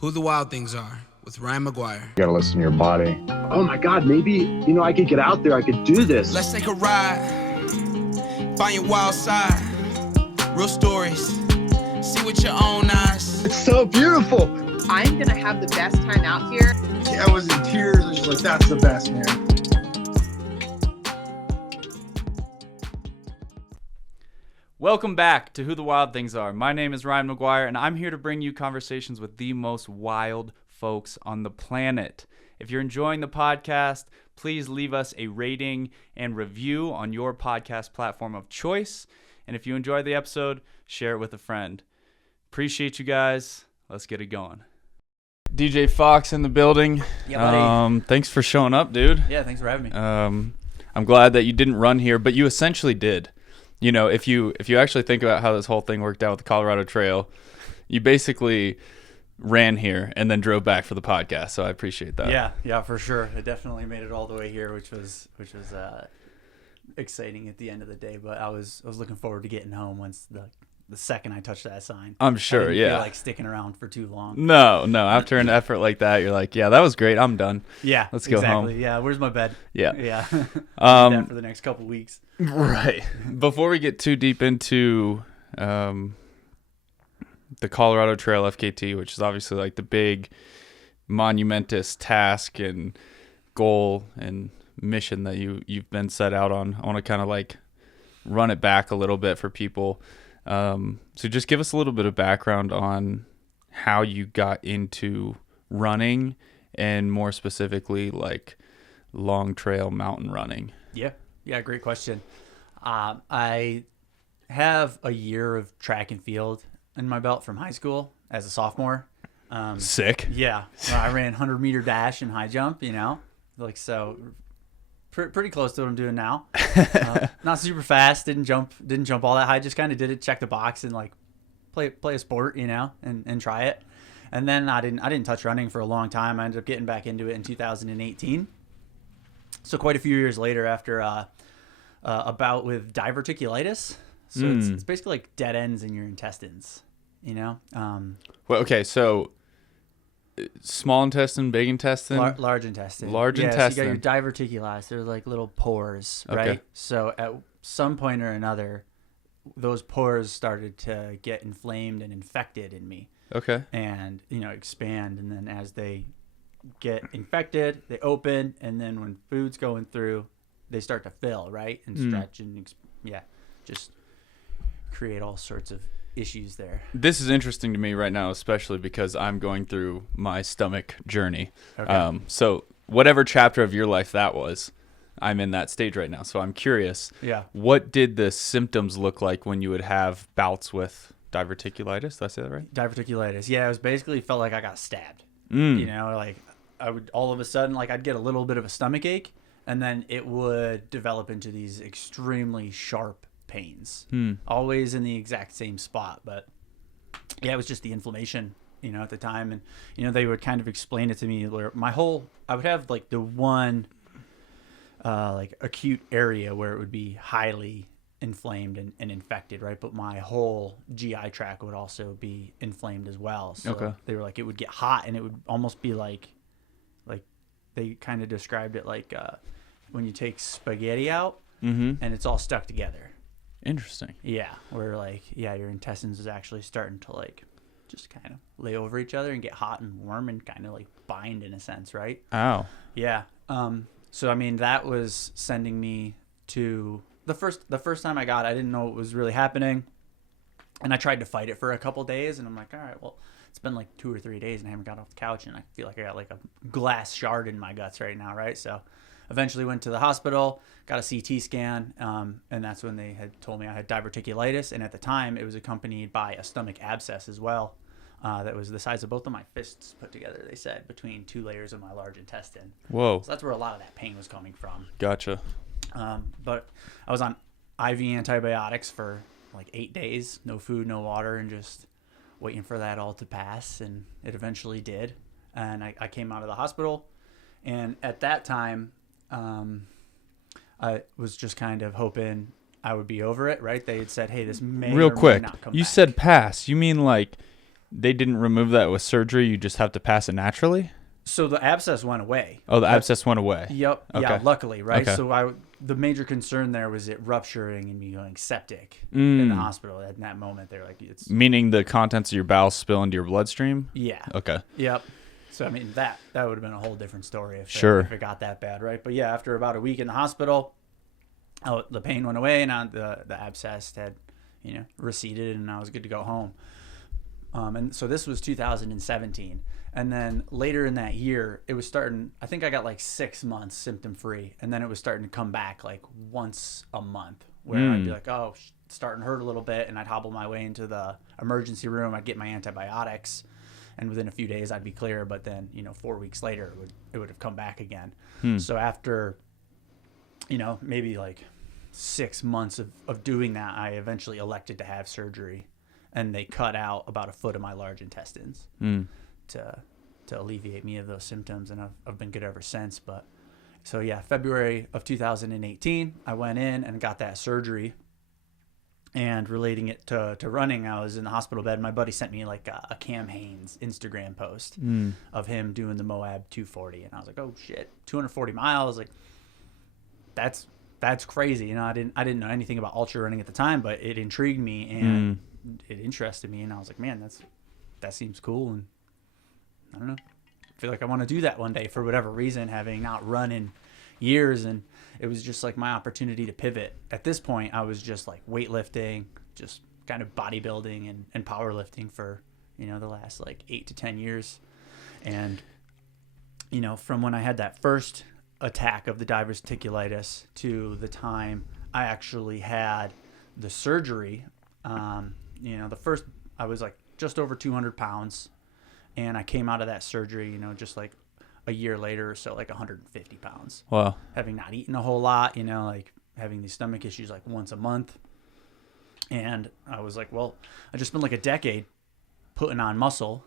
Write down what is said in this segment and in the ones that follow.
Who the Wild Things Are with Ryan McGuire. You gotta listen to your body. Oh my God, maybe, I could get out there, I could do this. Let's take a ride, find your wild side, real stories, see with your own eyes. It's so beautiful. I'm gonna have the best time out here. I was in tears. I was just like, that's the best, man. Welcome back to Who the Wild Things Are. My name is Ryan McGuire, and I'm here to bring you conversations with the most wild folks on the planet. If you're enjoying the podcast, please leave us a rating and review on your podcast platform of choice. And if you enjoyed the episode, share it with a friend. Appreciate you guys. Let's get it going. DJ Fox in the building. Yeah, buddy. Thanks for showing up, dude. Yeah, thanks for having me. I'm glad that you didn't run here, but you essentially did. You know, if you actually think about how this whole thing worked out with the Colorado Trail, you basically ran here and then drove back for the podcast. So I appreciate that. Yeah, for sure. I definitely made it all the way here, which was exciting at the end of the day. But I was looking forward to getting home once the second I touched that sign. I'm sure. I didn't yeah. feel like sticking around for too long. No. After an effort like that, you're like, yeah, that was great. I'm done. Yeah, let's go home. Yeah, where's my bed? Yeah. That for the next couple weeks. Right. Before we get too deep into the Colorado Trail FKT, which is obviously like the big monumentous task and goal and mission that you've been set out on, I want to kind of like run it back a little bit for people. So just give us a little bit of background on how you got into running and more specifically like long trail mountain running. Yeah, great question. I have a year of track and field in my belt from high school as a sophomore. Sick. Yeah, I ran 100-meter dash and high jump, pretty close to what I'm doing now. Not super fast, didn't jump all that high, just kind of did it, check the box and like play a sport, and try it. And then I didn't touch running for a long time. I ended up getting back into it in 2018. So quite a few years later, after a bout with diverticulitis. So it's basically like dead ends in your intestines, Well, okay, so small intestine, big intestine? Large intestine. Large So intestine. you got your diverticulitis. They're like little pores, right? Okay. So at some point or another, those pores started to get inflamed and infected in me. Okay. And, expand. And then as they get infected, they open. And then when food's going through, they start to fill, right? And stretch and, just create all sorts of issues there. This is interesting to me right now, especially because I'm going through my stomach journey. Okay. So whatever chapter of your life that was, I'm in that stage right now. So I'm curious. Yeah. What did the symptoms look like when you would have bouts with diverticulitis? Did I say that right? Diverticulitis. Yeah, it was basically felt like I got stabbed. Like I would all of a sudden, like I'd get a little bit of a stomach ache, and then it would develop into these extremely sharp pains, always in the exact same spot. But yeah, it was just the inflammation, at the time. And, they would kind of explain it to me where I would have like the one, like acute area where it would be highly inflamed and infected, right? But my whole GI tract would also be inflamed as well. So they were like, it would get hot and it would almost be like they kind of described it like, when you take spaghetti out and it's all stuck together. Interesting. Yeah, where your intestines is actually starting to like just kind of lay over each other and get hot and warm and kind of like bind in a sense, right? Oh. Yeah. So I mean that was sending me to the first time I didn't know what was really happening, and I tried to fight it for a couple days, and I'm like, all right, well, it's been like 2 or 3 days and I haven't got off the couch, and I feel like I got like a glass shard in my guts right now, right? So eventually went to the hospital, got a CT scan, and that's when they had told me I had diverticulitis. And at the time, it was accompanied by a stomach abscess as well. That was the size of both of my fists put together, they said, between 2 layers of my large intestine. Whoa. So that's where a lot of that pain was coming from. Gotcha. But I was on IV antibiotics for like 8 days, no food, no water, and just waiting for that all to pass. And it eventually did. And I came out of the hospital. And at that time, I was just kind of hoping I would be over it, right? They had said, hey, this may Real or quick, may not come you back. said pass. You mean like they didn't remove that with surgery. You just have to pass it naturally. So the abscess went away. Oh, the abscess went away. Yep. Okay. Yeah, luckily, right? Okay. So the major concern there was it rupturing and me going septic in the hospital. At that moment, they were like, it's... Meaning the contents of your bowels spill into your bloodstream? Yeah. Okay. Yep. So, I mean, that would have been a whole different story if it got that bad, right? But yeah, after about a week in the hospital, the pain went away and the abscess had, receded and I was good to go home. And so this was 2017. And then later in that year, it was starting, I think I got like 6 months symptom free. And then it was starting to come back like once a month where I'd be like, oh, it's starting to hurt a little bit. And I'd hobble my way into the emergency room. I'd get my antibiotics. And within a few days, I'd be clear. But then, 4 weeks later, it would have come back again. So after, maybe like 6 months of doing that, I eventually elected to have surgery. And they cut out about a foot of my large intestines to alleviate me of those symptoms. And I've been good ever since. But so, yeah, February of 2018, I went in and got that surgery. And relating it to running, I was in the hospital bed. My buddy sent me like a Cam Hanes Instagram post of him doing the Moab 240. And I was like, oh, shit, 240 miles. Like, that's crazy. I didn't know anything about ultra running at the time, but it intrigued me and it interested me. And I was like, man, that seems cool. And I don't know. I feel like I want to do that one day for whatever reason, having not run in years. And it was just like my opportunity to pivot. At this point, I was just like weightlifting, just kind of bodybuilding and powerlifting for, the last like 8 to 10 years. And, from when I had that first attack of the diverticulitis to the time I actually had the surgery, the first, I was like just over 200 pounds. And I came out of that surgery, just like a year later or so, like 150 pounds. Wow. Having not eaten a whole lot, like having these stomach issues like once a month. And I was like, well, I just spent like a decade putting on muscle.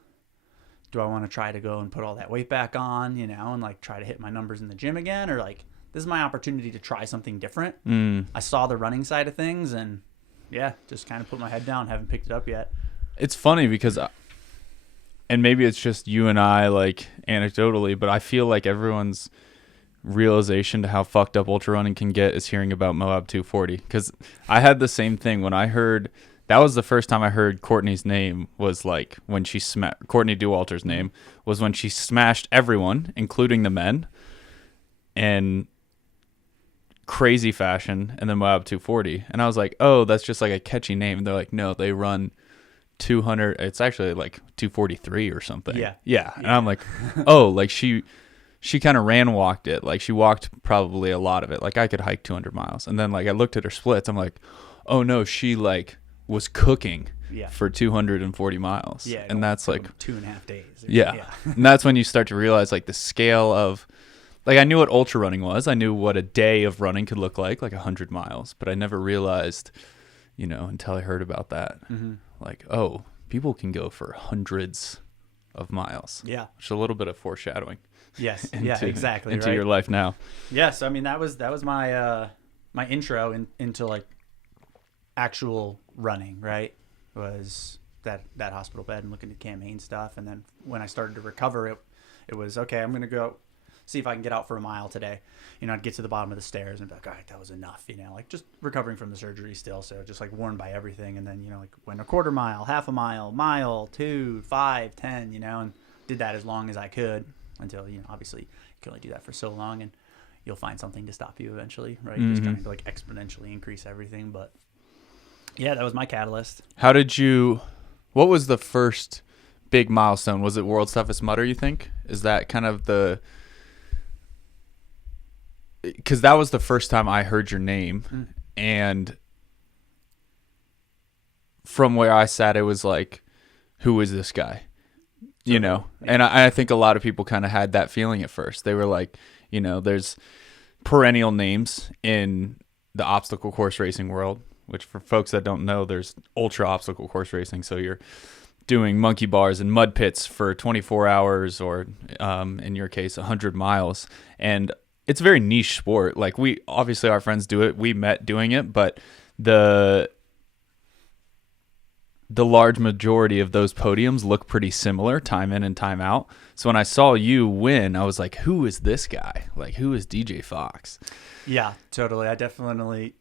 Do I want to try to go and put all that weight back on, and like try to hit my numbers in the gym again? Or like, this is my opportunity to try something different. I saw the running side of things and yeah, just kind of put my head down. Haven't picked it up yet. It's funny because and maybe it's just you and I, like, anecdotally, but I feel like everyone's realization to how fucked up ultra running can get is hearing about Moab 240. Because I had the same thing when I heard, that was the first time I heard Courtney's name, was like when she Courtney Dauwalter's name was when she smashed everyone, including the men, in crazy fashion, and then Moab 240. And I was like, oh, that's just like a catchy name. And they're like, no, they run 200, it's actually like 243 or something. Yeah. And I'm like, oh, like she kind of walked it. Like she walked probably a lot of it. Like I could hike 200 miles. And then like I looked at her splits. I'm like, oh no, she like was cooking for 240 miles. Yeah. And that's like 2.5 days. Yeah. And that's when you start to realize like the scale of, like I knew what ultra running was. I knew what a day of running could look like 100 miles. But I never realized, until I heard about that. Like, oh, people can go for hundreds of miles. Yeah. Which is a little bit of foreshadowing. Yes. Exactly. Into your life now. Yes. I mean, that was my my intro into like actual running, right? Was that hospital bed and looking at Cam Hanes stuff. And then when I started to recover, it was, okay, I'm going to go see if I can get out for a mile today. I'd get to the bottom of the stairs and be like, all right, that was enough, like just recovering from the surgery still. So just like worn by everything. And then, like went a quarter mile, half a mile, 2, 5, 10, and did that as long as I could until, obviously you can only do that for so long and you'll find something to stop you eventually, right? Just kind of like exponentially increase everything. But yeah, that was my catalyst. What was the first big milestone? Was it World's Toughest Mudder, you think? Is that kind of because that was the first time I heard your name, and from where I sat, it was like, who is this guy? And I think a lot of people kind of had that feeling at first. They were like, there's perennial names in the obstacle course racing world, which for folks that don't know, there's ultra obstacle course racing. So you're doing monkey bars and mud pits for 24 hours or, in your case, 100 miles. And it's a very niche sport. Like obviously our friends do it. We met doing it, but the the large majority of those podiums look pretty similar time in and time out. So when I saw you win, I was like, who is this guy? Like, who is DJ Fox? Yeah, totally. I definitely,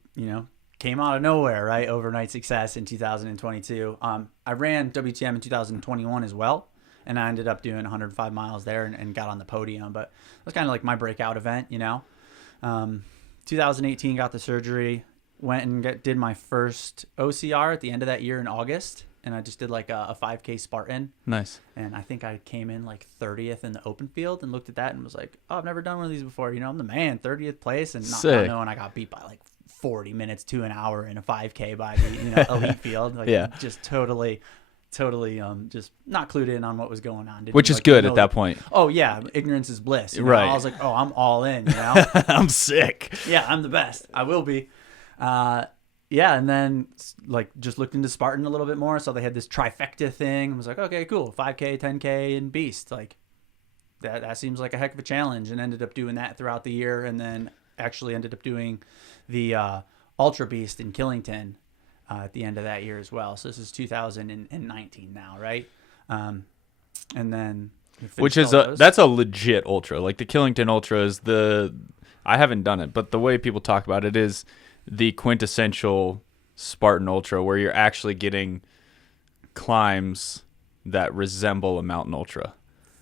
came out of nowhere, right? Overnight success in 2022. I ran WTM in 2021 as well, and I ended up doing 105 miles there and got on the podium. But it was kind of like my breakout event, 2018 got the surgery, went and did my first OCR at the end of that year in August, and I just did like a 5K Spartan. Nice. And I think I came in like 30th in the open field and looked at that and was like, oh, I've never done one of these before. I'm the man, 30th place, and not knowing I got beat by like 40 minutes to an hour in a 5K by the elite field. Like, yeah. Just totally just not clued in on what was going on. Which is good at that point. Oh yeah, ignorance is bliss. Right. I was like, oh, I'm all in. I'm sick. Yeah, I'm the best. I will be. Yeah, and then like just looked into Spartan a little bit more. So they had this trifecta thing. I was like, okay, cool, 5K, 10K, and Beast. Like that seems like a heck of a challenge, and ended up doing that throughout the year, and then actually ended up doing the Ultra Beast in Killington at the end of that year as well. So this is 2019 now, right? And then which is that's a legit ultra. Like the Killington Ultra is I haven't done it, but the way people talk about it is the quintessential Spartan Ultra, where you're actually getting climbs that resemble a mountain ultra.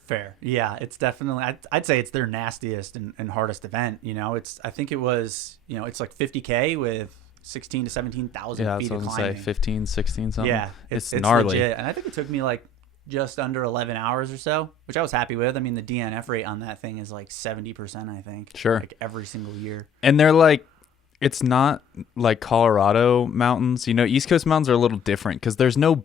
Fair. Yeah, it's definitely, I'd say it's their nastiest and hardest event. I think it was, it's like 50K with 16 to 17,000 feet of climbing. Say 15, 16 something. Yeah, it's gnarly. Legit. And I think it took me like just under 11 hours or so, which I was happy with. I mean, the DNF rate on that thing is like 70%, I think. Sure. Like every single year. And they're like, it's not like Colorado mountains. East Coast mountains are a little different because there's no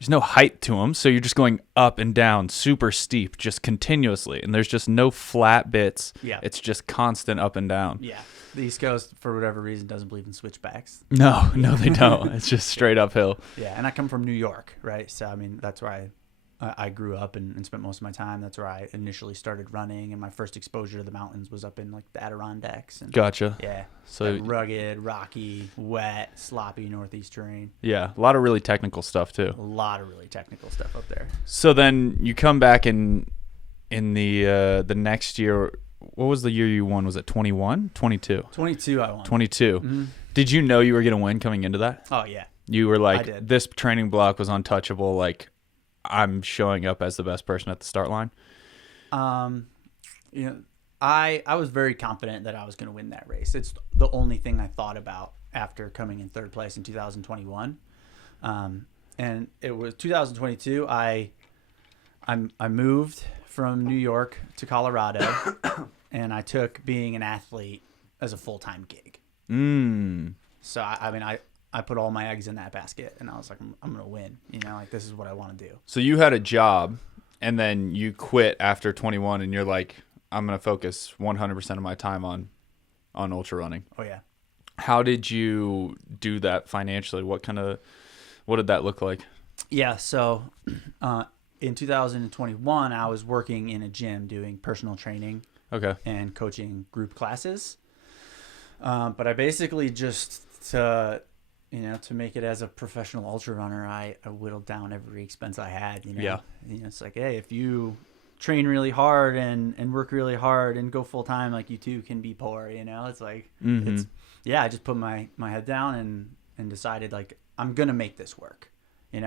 height to them, so you're just going up and down, super steep, just continuously, and there's just no flat bits. Yeah, it's just constant up and down. Yeah, the East Coast, for whatever reason, doesn't believe in switchbacks. No, they don't. It's just straight uphill. Yeah, and I come from New York, right? So I mean, that's where I grew up and spent most of my time. That's where I initially started running, and my first exposure to the mountains was up in like the Adirondacks. And, gotcha. Yeah. So like rugged, rocky, wet, sloppy Northeast terrain. Yeah, a lot of really technical stuff too. A lot of really technical stuff up there. So then you come back in the next year. What was the year you won? Was it 21? 22? 22 I won. 22. Mm-hmm. Did you know you were going to win coming into that? Oh, yeah. You were like, this training block was untouchable. Like, I'm showing up as the best person at the start line. I was very confident that I was going to win that race. It's the only thing I thought about after coming in third place in 2021. And it was 2022. I moved from New York to Colorado, and I took being an athlete as a full-time gig. So I put all my eggs in that basket, and I was like, I'm going to win. Like this is what I want to do. So you had a job, and then you quit after 21, and you're like, I'm going to focus 100% of my time on ultra running. Oh, yeah. How did you do that financially? What did that look like? Yeah, so in 2021, I was working in a gym doing personal training and coaching group classes. But I basically just to make it as a professional ultra runner, I whittled down every expense I had. Yeah. It's like, hey, if you train really hard and work really hard and go full time, like you too can be poor. It's like, I just put my head down and decided like I'm gonna make this work. And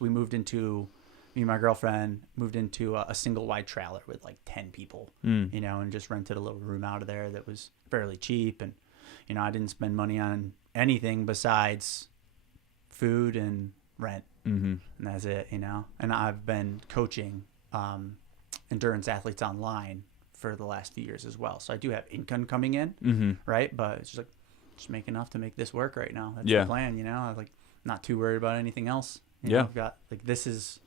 we moved into. Me and my girlfriend moved into a single wide trailer with like 10 people, and just rented a little room out of there that was fairly cheap. And, I didn't spend money on anything besides food and rent. And that's it, and I've been coaching endurance athletes online for the last few years as well. So I do have income coming in, right? But it's just make enough to make this work right now. That's the plan, I'm like not too worried about anything else. I've got like, this is,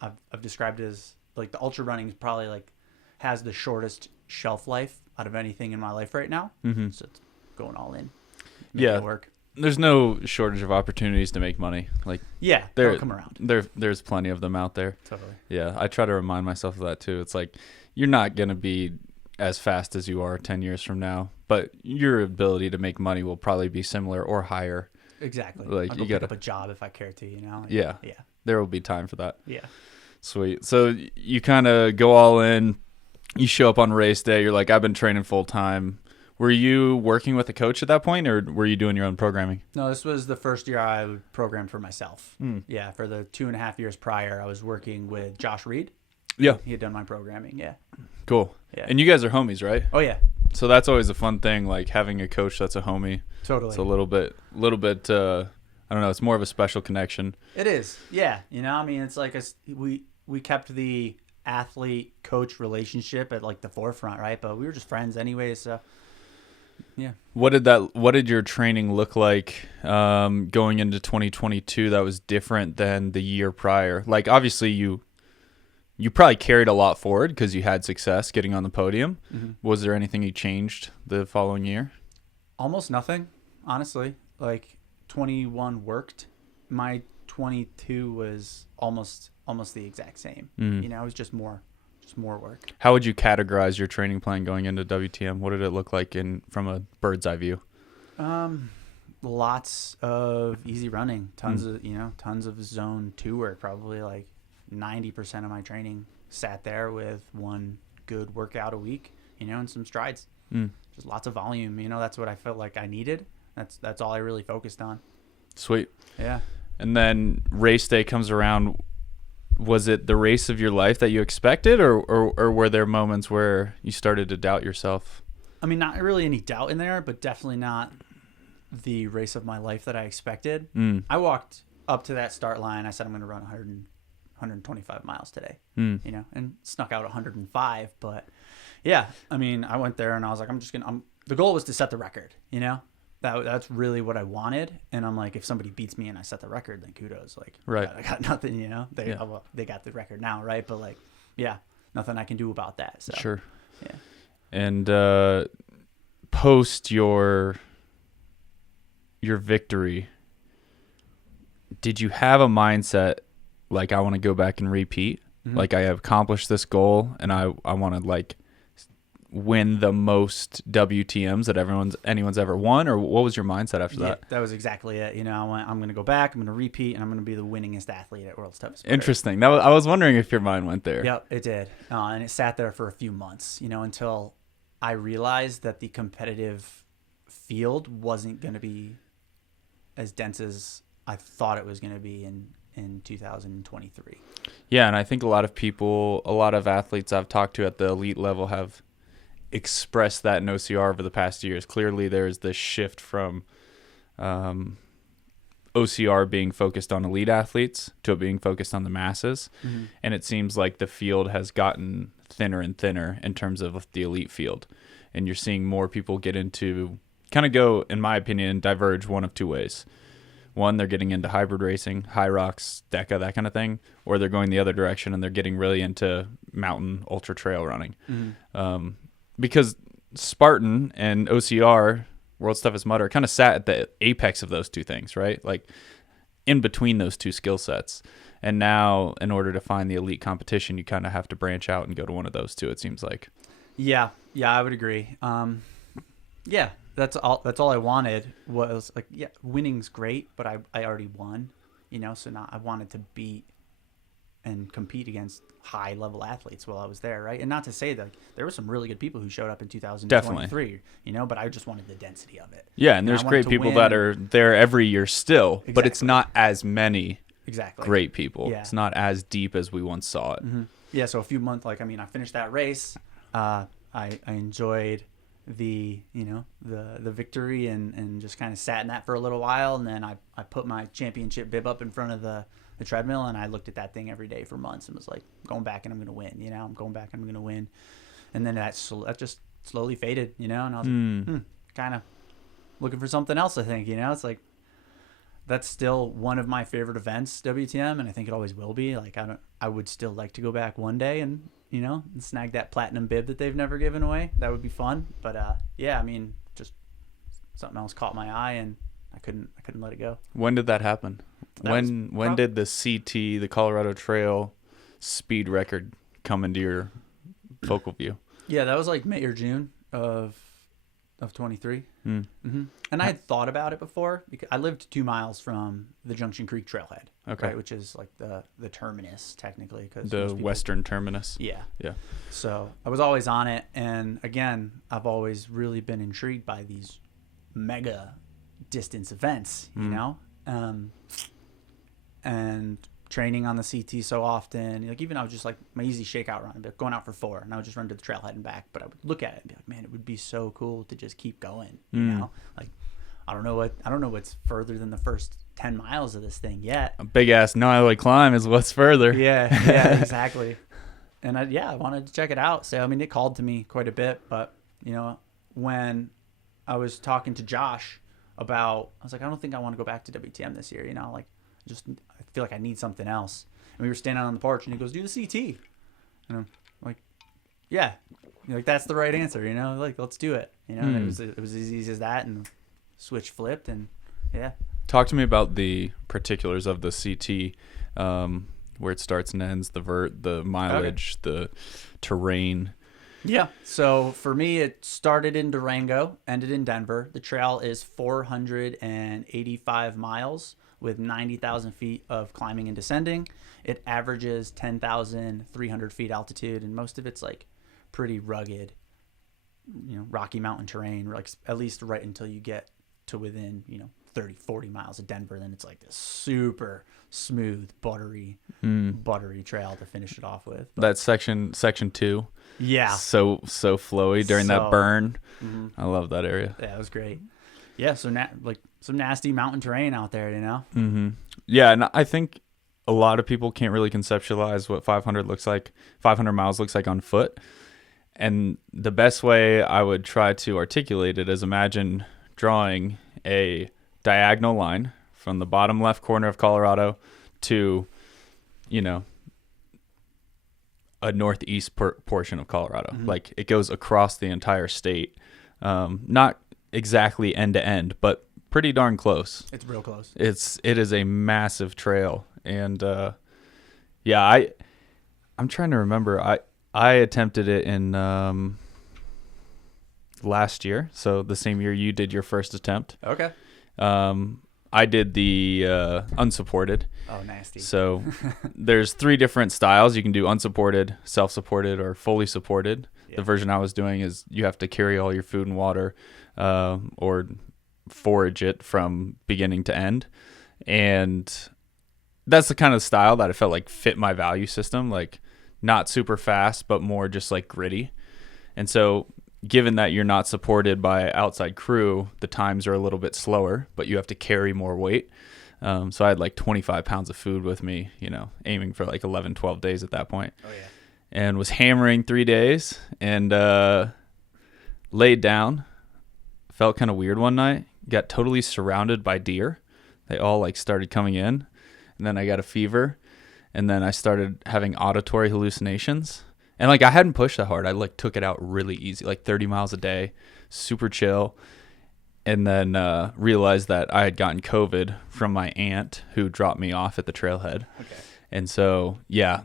I've described it as like the ultra running is probably like has the shortest shelf life out of anything in my life right now. So it's going all in. Make it work. There's no shortage of opportunities to make money. Like they'll come around. There's plenty of them out there. Totally. Yeah, I try to remind myself of that too. It's like you're not gonna be as fast as you are 10 years from now, but your ability to make money will probably be similar or higher Exactly. Like, I'll you go gotta- pick up a job if I care to, you know? Like, Yeah. Yeah. There will be time for that. Yeah. Sweet. So you kind of go all in. You show up on race day. You're like, I've been training full time. Were you working with a coach at that point, or were you doing your own programming? No, this was the first year I would program for myself. Yeah. For the 2.5 years prior, I was working with Josh Reed. Yeah. He had done my programming. Yeah. Cool. Yeah. And you guys are homies, right? Oh, yeah. So that's always a fun thing, like having a coach that's a homie. Totally. It's a little bit, I don't know, it's more of a special connection. It is. Yeah. You know, I mean, it's like we kept the athlete coach relationship at like the forefront, right? But we were just friends anyway, so yeah. What did your training look like going into 2022 that was different than the year prior? Like, obviously you probably carried a lot forward because you had success getting on the podium. Mm-hmm. Was there anything you changed the following year? Almost nothing, honestly. Like 21 worked. My 22 was almost the exact same. Mm. You know, it was just more work. How would you categorize your training plan going into WTM? What did it look like from a bird's eye view? Lots of easy running, tons of zone 2 work. Probably like 90% of my training sat there with one good workout a week, you know, and some strides. Just lots of volume. You know, that's what I felt like I needed. That's all I really focused on. Sweet. Yeah. And then race day comes around. Was it the race of your life that you expected, or were there moments where you started to doubt yourself? I mean, not really any doubt in there, but definitely not the race of my life that I expected. I walked up to that start line. I said, I'm going to run 125 miles today, you know, and snuck out 105. But yeah, I mean, I went there and I was like, the goal was to set the record, you know, that's really what I wanted. And I'm like, if somebody beats me and I set the record, then kudos. Like, right. I got nothing, you know, they got the record now. Right. But like, yeah, nothing I can do about that. So Sure. Yeah. And post your victory, did you have a mindset like, I want to go back and repeat? Mm-hmm. Like, I have accomplished this goal and I want to like win the most WTMs that anyone's ever won? Or what was your mindset after that? That was exactly it. You know, I'm going to go back, I'm going to repeat, and I'm going to be the winningest athlete at World's Toughest Mudder. Interesting. I was wondering if your mind went there. Yep, it did. And it sat there for a few months, you know, until I realized that the competitive field wasn't going to be as dense as I thought it was going to be in 2023. Yeah, and I think a lot of athletes I've talked to at the elite level have expressed that in OCR over the past years. Clearly, there's this shift from OCR being focused on elite athletes to it being focused on the masses. Mm-hmm. And it seems like the field has gotten thinner and thinner in terms of the elite field. And you're seeing more people get into, kind of go, in my opinion, diverge one of two ways. One, they're getting into hybrid racing, high rocks, DECA, that kind of thing, or they're going the other direction and they're getting really into mountain ultra trail running. Mm-hmm. Because Spartan and OCR, World's Toughest Mudder, kind of sat at the apex of those two things, right? Like in between those two skill sets. And now, in order to find the elite competition, you kind of have to branch out and go to one of those two, it seems like. Yeah, I would agree. Yeah, that's all I wanted was like, yeah, winning's great, but I already won, you know, so now I wanted to beat and compete against high level athletes while I was there, right? And not to say that there were some really good people who showed up in 2023, definitely, you know, but I just wanted the density of it. Yeah, and there's great people that are there every year still, exactly. But it's not as many great people. Yeah. It's not as deep as we once saw it. Mm-hmm. Yeah, so a few months, like, I mean, I finished that race. I enjoyed the victory and just kind of sat in that for a little while, and then I put my championship bib up in front of the treadmill, and I looked at that thing every day for months and was like, going back and I'm going to win, you know, I'm going back and I'm going to win. And then that just slowly faded, you know, and I was like, kind of looking for something else, I think, you know. It's like, that's still one of my favorite events, WTM, and I think it always will be. Like, I would still like to go back one day and, you know, and snag that platinum bib that they've never given away. That would be fun. But yeah, I mean, just something else caught my eye and I couldn't let it go. When did that happen? When did the CT, the Colorado Trail speed record, come into your focal view? Yeah, that was like May or June of of 23. Mm. Mm-hmm. And I had thought about it before because I lived 2 miles from the Junction Creek Trailhead, Okay. right, which is like the terminus technically. Cause The most people- western terminus. Yeah. Yeah. So I was always on it. And again, I've always really been intrigued by these mega distance events, you know? And training on the CT so often, like even I was just like my easy shakeout run, but going out for 4 and I would just run to the trailhead and back, but I would look at it and be like, man, it would be so cool to just keep going, you know? Like, I don't know what's further than the first 10 miles of this thing yet. A big ass gnarly climb is what's further. Yeah, exactly. And I wanted to check it out. So, I mean, it called to me quite a bit, but you know, when I was talking to Josh about, I was like, I don't think I want to go back to WTM this year, you know, like I feel like I need something else. And we were standing on the porch and he goes, do the CT. And I'm like, yeah, like that's the right answer, you know, like let's do it. You know, and it was as easy as that, and switch flipped, and yeah. Talk to me about the particulars of the CT, where it starts and ends, the the mileage, the terrain. Yeah. So for me, it started in Durango, ended in Denver. The trail is 485 miles with 90,000 feet of climbing and descending. It averages 10,300 feet altitude, and most of it's like pretty rugged, you know, Rocky Mountain terrain, like at least right until you get to within, you know, 30, 40 miles of Denver. Then it's like this super smooth, buttery trail to finish it off with. That section 2. Yeah. So flowy during that burn. I love that area. Yeah, it was great. Yeah, so like some nasty mountain terrain out there, you know? Mm-hmm. Yeah, and I think a lot of people can't really conceptualize what 500 miles looks like on foot. And the best way I would try to articulate it is imagine drawing a diagonal line from the bottom left corner of Colorado to, you know, a northeast portion of Colorado. Like it goes across the entire state. Not exactly end to end, but pretty darn close. It's real close. It is a massive trail, and yeah, I'm trying to remember. I attempted it in last year, so the same year you did your first attempt. Okay. I did the unsupported. Oh, nasty. So there's 3 different styles. You can do unsupported, self-supported, or fully supported. Yeah. The version I was doing is you have to carry all your food and water or forage it from beginning to end. And that's the kind of style that I felt like fit my value system, like not super fast, but more just like gritty. And so given that you're not supported by outside crew, the times are a little bit slower, but you have to carry more weight. So I had like 25 pounds of food with me, you know, aiming for like 11, 12 days at that point. Oh, yeah. And was hammering 3 days and laid down. Felt kind of weird one night. Got totally surrounded by deer. They all like started coming in. And then I got a fever. And then I started having auditory hallucinations. And like I hadn't pushed that hard. I like took it out really easy, like 30 miles a day, super chill. And then realized that I had gotten COVID from my aunt who dropped me off at the trailhead. Okay. And so, yeah,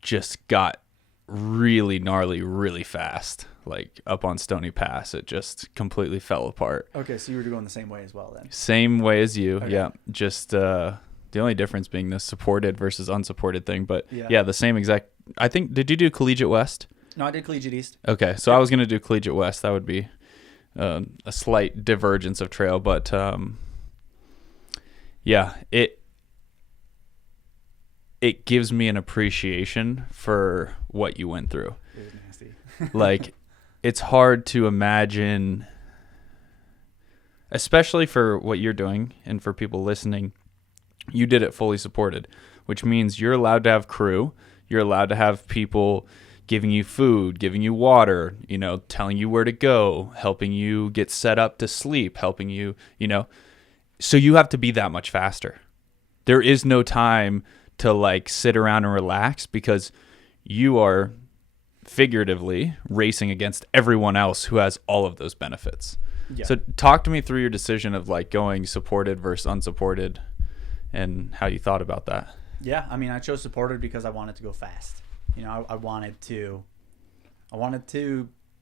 just got really gnarly really fast. Like up on Stony Pass, it just completely fell apart. Okay, so you were going the same way as well then. Same way as you, okay. Yeah. Just the only difference being the supported versus unsupported thing. But yeah, the same exact. I think, did you do Collegiate West? No, I did Collegiate East. Okay, so I was going to do Collegiate West. That would be a slight divergence of trail. But yeah, it gives me an appreciation for what you went through. It was nasty. Like, it's hard to imagine, especially for what you're doing and for people listening, you did it fully supported, which means you're allowed to have crew. You're allowed to have people giving you food, giving you water, you know, telling you where to go, helping you get set up to sleep, helping you, you know. So you have to be that much faster. There is no time to like sit around and relax because you are figuratively racing against everyone else who has all of those benefits. Yeah. So talk to me through your decision of like going supported versus unsupported and how you thought about that. Yeah, I mean, I chose supported because I wanted to go fast. You know, I wanted to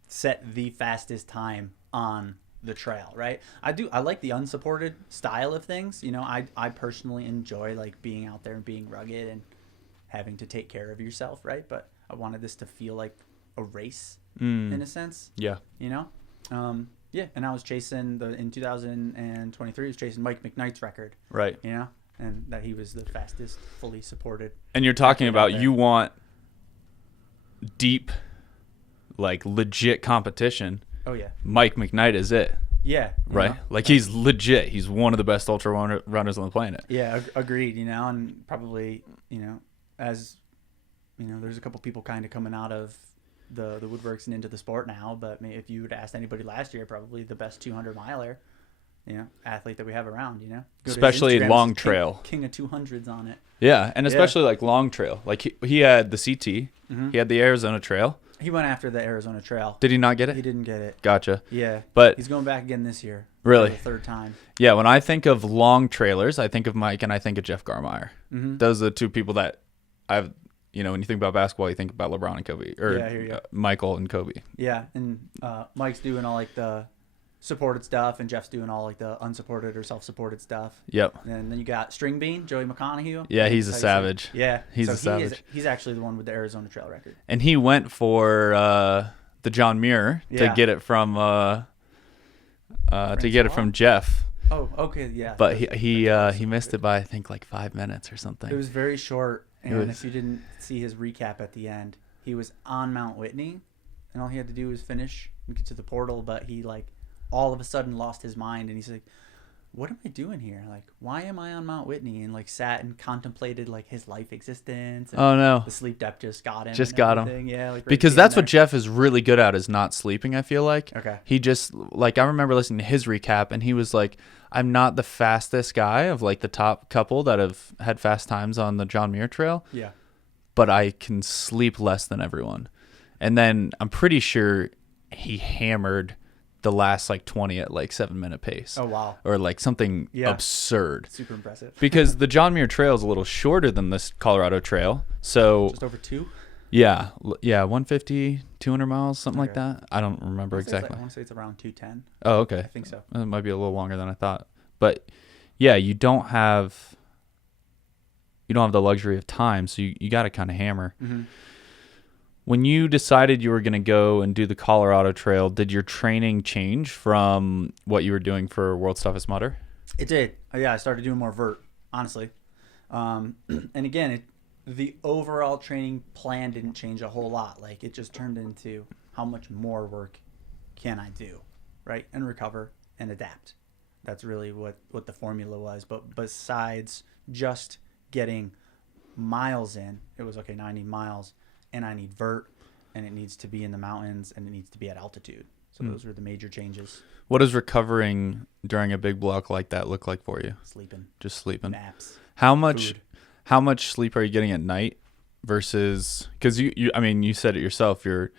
set the fastest time on the trail, right? I like the unsupported style of things. You know, I personally enjoy like being out there and being rugged and having to take care of yourself, right? But I wanted this to feel like a race in a sense. Yeah. You know? Yeah, and I was chasing in 2023 I was chasing Mike McKnight's record. Right. You know? And that he was the fastest fully supported. And you're talking athlete out about there. you want deep, like legit competition. Oh yeah. Mike McKnight is it, Yeah. you right? know? Like he's legit. He's one of the best ultra runners on the planet. Yeah, agreed, you know, and probably, you know, as you know, there's a couple people kind of coming out of the woodworks and into the sport now, but if you would ask anybody last year, probably the best 200 miler, you know, athlete that we have around, you know. Go to his Especially Instagram, long he's trail. King of 200s on it. Yeah, and especially like long trail. Like he had the CT, he had the Arizona Trail. He went after the Arizona Trail. Did he not get He it? didn't get it. Gotcha. Yeah. But He's going back again this year. Really? For the third time. yeah, when I think of long trailers, I think of Mike and I think of Jeff Garmire. Mm-hmm. Those are the two people that I've, you know, when you think about basketball, you think about LeBron and Kobe, or Yeah, I hear you. Michael and Kobe. Yeah, and Mike's doing all like the supported stuff, and Jeff's doing all like the unsupported or self-supported stuff. Yep. And then you got String Bean, Joey McConaughey. Yeah, he's a Tyson. savage. Yeah, He's so a savage. He's actually the one with the Arizona Trail record. And he went for the John Muir to Yeah. get it from from Jeff, Oh, okay, yeah. but he missed it by I think like 5 minutes or something. It was very short, and was- if you didn't see his recap at the end, he was on Mount Whitney, and all he had to do was finish and get to the portal, but he like all of a sudden lost his mind, and he's like, what am I doing here? Like, why am I on Mount Whitney? And like sat and contemplated like his life existence. And Oh no. the sleep debt just got him. Just and got him. everything. Yeah, like right Because being that's what there. Jeff is really good at, is not sleeping, I feel like. Okay. He just, like, I remember listening to his recap, and he was like, I'm not the fastest guy of, like, the top couple that have had fast times on the John Muir Trail, Yeah. but I can sleep less than everyone. And then I'm pretty sure he hammered the last, like, 20 at, like, 7-minute pace. Oh wow. Or, like, something Yeah. absurd. Super impressive. Because the John Muir Trail is a little shorter than this Colorado Trail. So, Just over 2. yeah, 150, 200 miles, something like Okay. that. I don't remember exactly. I want to say it's around 210. Oh, okay. I think so. It might be a little longer than I thought. But yeah, you don't have the luxury of time, so you got to kind of hammer. Mm-hmm. When you decided you were going to go and do the Colorado Trail, did your training change from what you were doing for World's Toughest Mudder? It did. Yeah, I started doing more vert, honestly. And again, the overall training plan didn't change a whole lot. Like, it just turned into how much more work can I do, right? And recover and adapt. That's really what the formula was. But besides just getting miles in, it was, okay, now I need miles, and I need vert, and it needs to be in the mountains, and it needs to be at altitude. So those were the major changes. What does recovering during a big block like that look like for you? Sleeping, Just sleeping. naps. How much Food. how much sleep are you getting at night versus, because you said it yourself, you're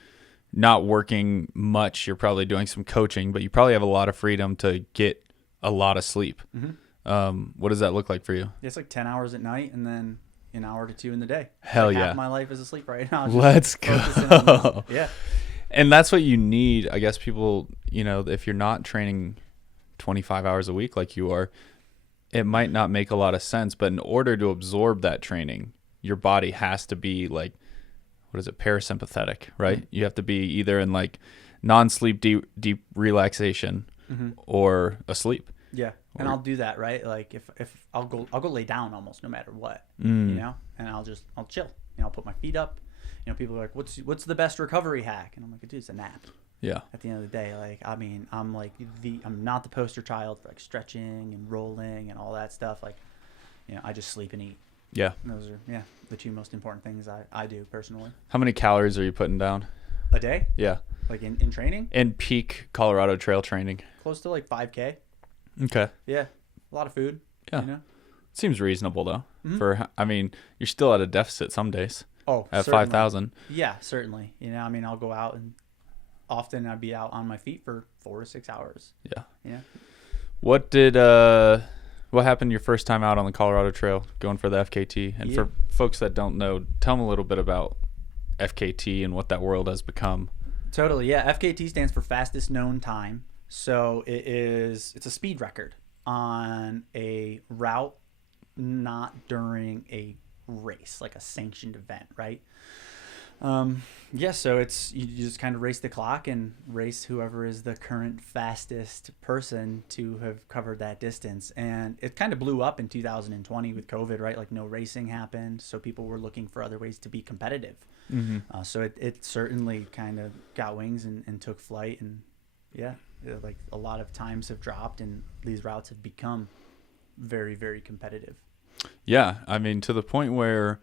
not working much, you're probably doing some coaching, but you probably have a lot of freedom to get a lot of sleep. Mm-hmm. What does that look like for you? It's like 10 hours at night and then an hour to 2 in the day. Hell like yeah. Half my life is asleep right now. just Let's focusing on this. go. Yeah. And that's what you need. I guess people, if you're not training 25 hours a week like you are, it might not make a lot of sense. But in order to absorb that training, your body has to be like, parasympathetic, right? Mm-hmm. You have to be either in like non-sleep deep relaxation or asleep. Yeah. And I'll do that, right? Like if I'll go lay down almost no matter what, Mm. and I'll chill. I'll put my feet up. People are like, what's the best recovery hack? And I'm like, dude, it's a nap. Yeah. At the end of the day, like, I mean, I'm not the poster child for like stretching and rolling and all that stuff. Like, I just sleep and eat. Yeah. And those are the two most important things I do personally. How many calories are you putting down? A day? Yeah. Like in training? In peak Colorado Trail training. Close to like 5K. Okay. Yeah. A lot of food. Yeah. Seems reasonable though. Mm-hmm. You're still at a deficit some days. Oh, At certainly. 5,000. Yeah, certainly. I'll go out and often I'd be out on my feet for 4 to 6 hours. Yeah. Yeah. What happened your first time out on the Colorado Trail going for the FKT? And for folks that don't know, tell them a little bit about FKT and what that world has become. Totally. Yeah. FKT stands for fastest known time. So it's a speed record on a route, not during a race, like a sanctioned event, right? So you just kind of race the clock and race whoever is the current fastest person to have covered that distance. And it kind of blew up in 2020 with COVID, right? Like no racing happened, so people were looking for other ways to be competitive. So it certainly kind of got wings and took flight, and like a lot of times have dropped, and these routes have become very, very competitive. Yeah, I mean, to the point where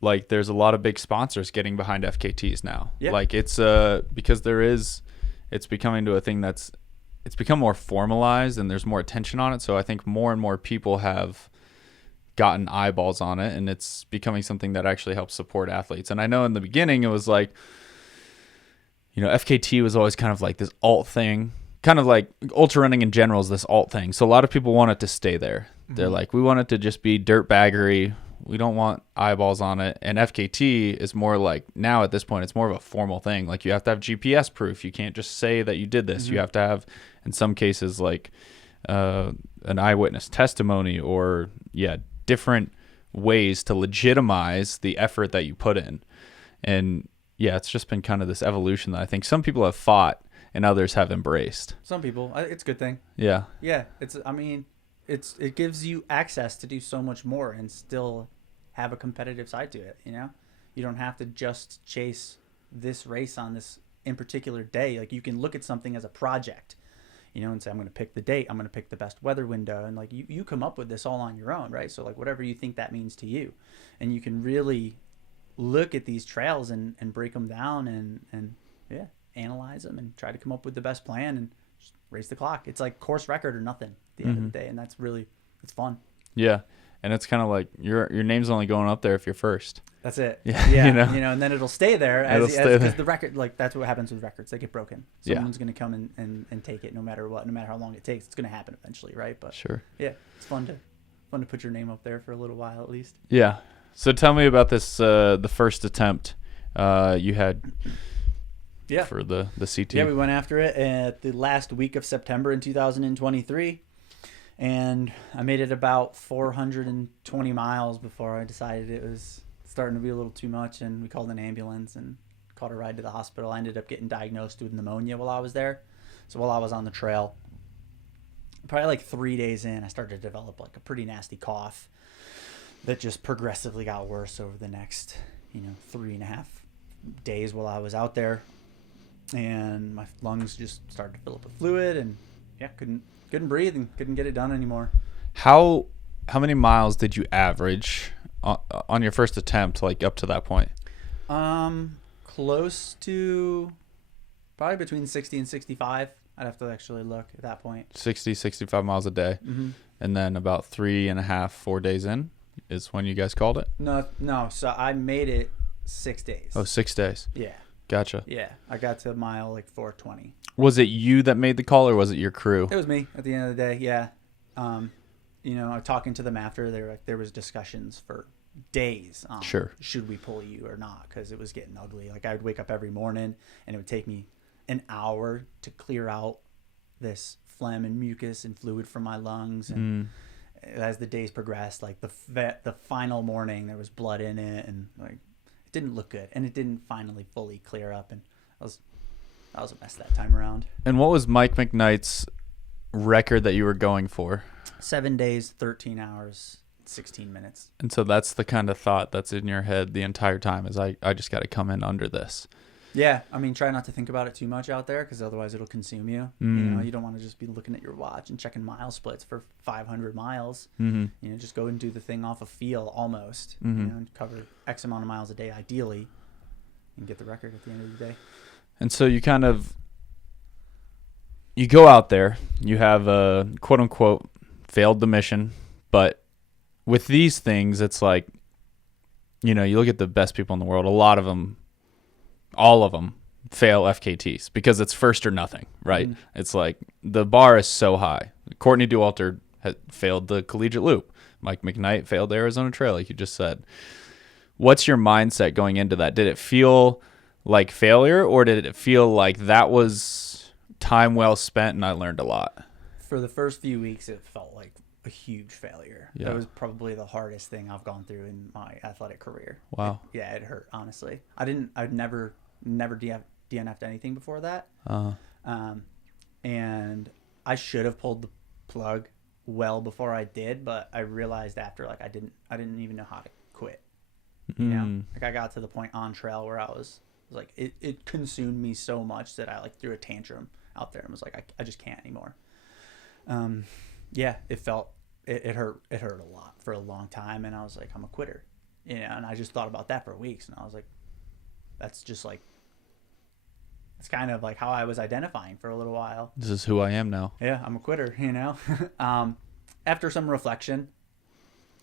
like there's a lot of big sponsors getting behind FKTs now. Yeah. Like it's because it's becoming to a thing it's become more formalized and there's more attention on it. So I think more and more people have gotten eyeballs on it, and it's becoming something that actually helps support athletes. And I know in the beginning it was like, FKT was always kind of like this alt thing, kind of like ultra running in general is this alt thing. So a lot of people want it to stay there. They're like, we want it to just be dirt baggery. We don't want eyeballs on it. And FKT is more like, now at this point, it's more of a formal thing. Like you have to have GPS proof. You can't just say that you did this. You have to have, in some cases, like an eyewitness testimony or, different ways to legitimize the effort that you put in. And it's just been kind of this evolution that I think some people have fought and others have embraced. Some people, it's a good thing. Yeah. Yeah. It gives you access to do so much more and still have a competitive side to it. You don't have to just chase this race on this in particular day. Like you can look at something as a project, and say, I'm going to pick the date. I'm going to pick the best weather window. And like you come up with this all on your own, right? So like whatever you think that means to you, and you can really look at these trails and break them down and analyze them and try to come up with the best plan and just race the clock. It's like course record or nothing at the end of the day. And it's fun. Yeah. And it's kind of like your name's only going up there if you're first. That's it. Yeah. And then it'll stay there because the record, like that's what happens with records. They get broken. Someone's going to come and take it no matter what, no matter how long it takes. It's going to happen eventually, right? But sure. Yeah, it's fun to put your name up there for a little while at least. Yeah. So tell me about this, the first attempt you had for the CT. Yeah, we went after it at the last week of September in 2023. And I made it about 420 miles before I decided it was starting to be a little too much, and we called an ambulance and caught a ride to the hospital. I ended up getting diagnosed with pneumonia while I was there. So while I was on the trail, probably like 3 days in, I started to develop like a pretty nasty cough that just progressively got worse over the next, 3.5 days while I was out there. And my lungs just started to fill up with fluid, and couldn't breathe and couldn't get it done anymore. How many miles did you average on your first attempt, like up to that point? Close to probably between 60 and 65. I'd have to actually look at that point. 60, 65 miles a day. Mm-hmm. And then about 3.5, 4 days in is when you guys called it? No. So I made it 6 days. Oh, 6 days. Yeah. Gotcha. Yeah. I got to mile like 420. Was it you that made the call, or was it your crew? It was me at the end of the day. Yeah. Talking to them after, there was discussions for days on should we pull you or not, because it was getting ugly. Like I would wake up every morning and it would take me an hour to clear out this phlegm and mucus and fluid from my lungs, and as the days progressed, like the final morning there was blood in it, and like it didn't look good, and it didn't finally fully clear up, and I was a mess that time around. And what was Mike McKnight's record that you were going for? 7 days, 13 hours, 16 minutes. And so that's the kind of thought that's in your head the entire time, is I just got to come in under this. Yeah, I mean, try not to think about it too much out there, because otherwise it'll consume you. You don't want to just be looking at your watch and checking mile splits for 500 miles. Just go and do the thing off a feel almost. And cover X amount of miles a day ideally, and get the record at the end of the day. And so you go out there, you have a quote unquote failed the mission, but with these things, it's like, you look at the best people in the world, all of them fail FKTs because it's first or nothing, right? It's like the bar is so high. Courtney Dauwalter had failed the collegiate loop. Mike McKnight failed the Arizona Trail, like you just said. What's your mindset going into that? Did it feel like failure, or did it feel like that was time well spent, and I learned a lot. For the first few weeks, it felt like a huge failure. Yeah. That was probably the hardest thing I've gone through in my athletic career. Wow. It hurt, honestly. I'd never DNF'd anything before that. And I should have pulled the plug well before I did, but I realized after, like, I didn't even know how to quit. You know, like, I got to the point on trail where I was like, it consumed me so much that I, like, threw a tantrum out there and was like, I just can't anymore. It hurt a lot for a long time, and I was like, I'm a quitter, you know. And I just thought about that for weeks, and I was like, that's kind of like how I was identifying for a little while. This is who I am now. Yeah, I'm a quitter, you know. After some reflection,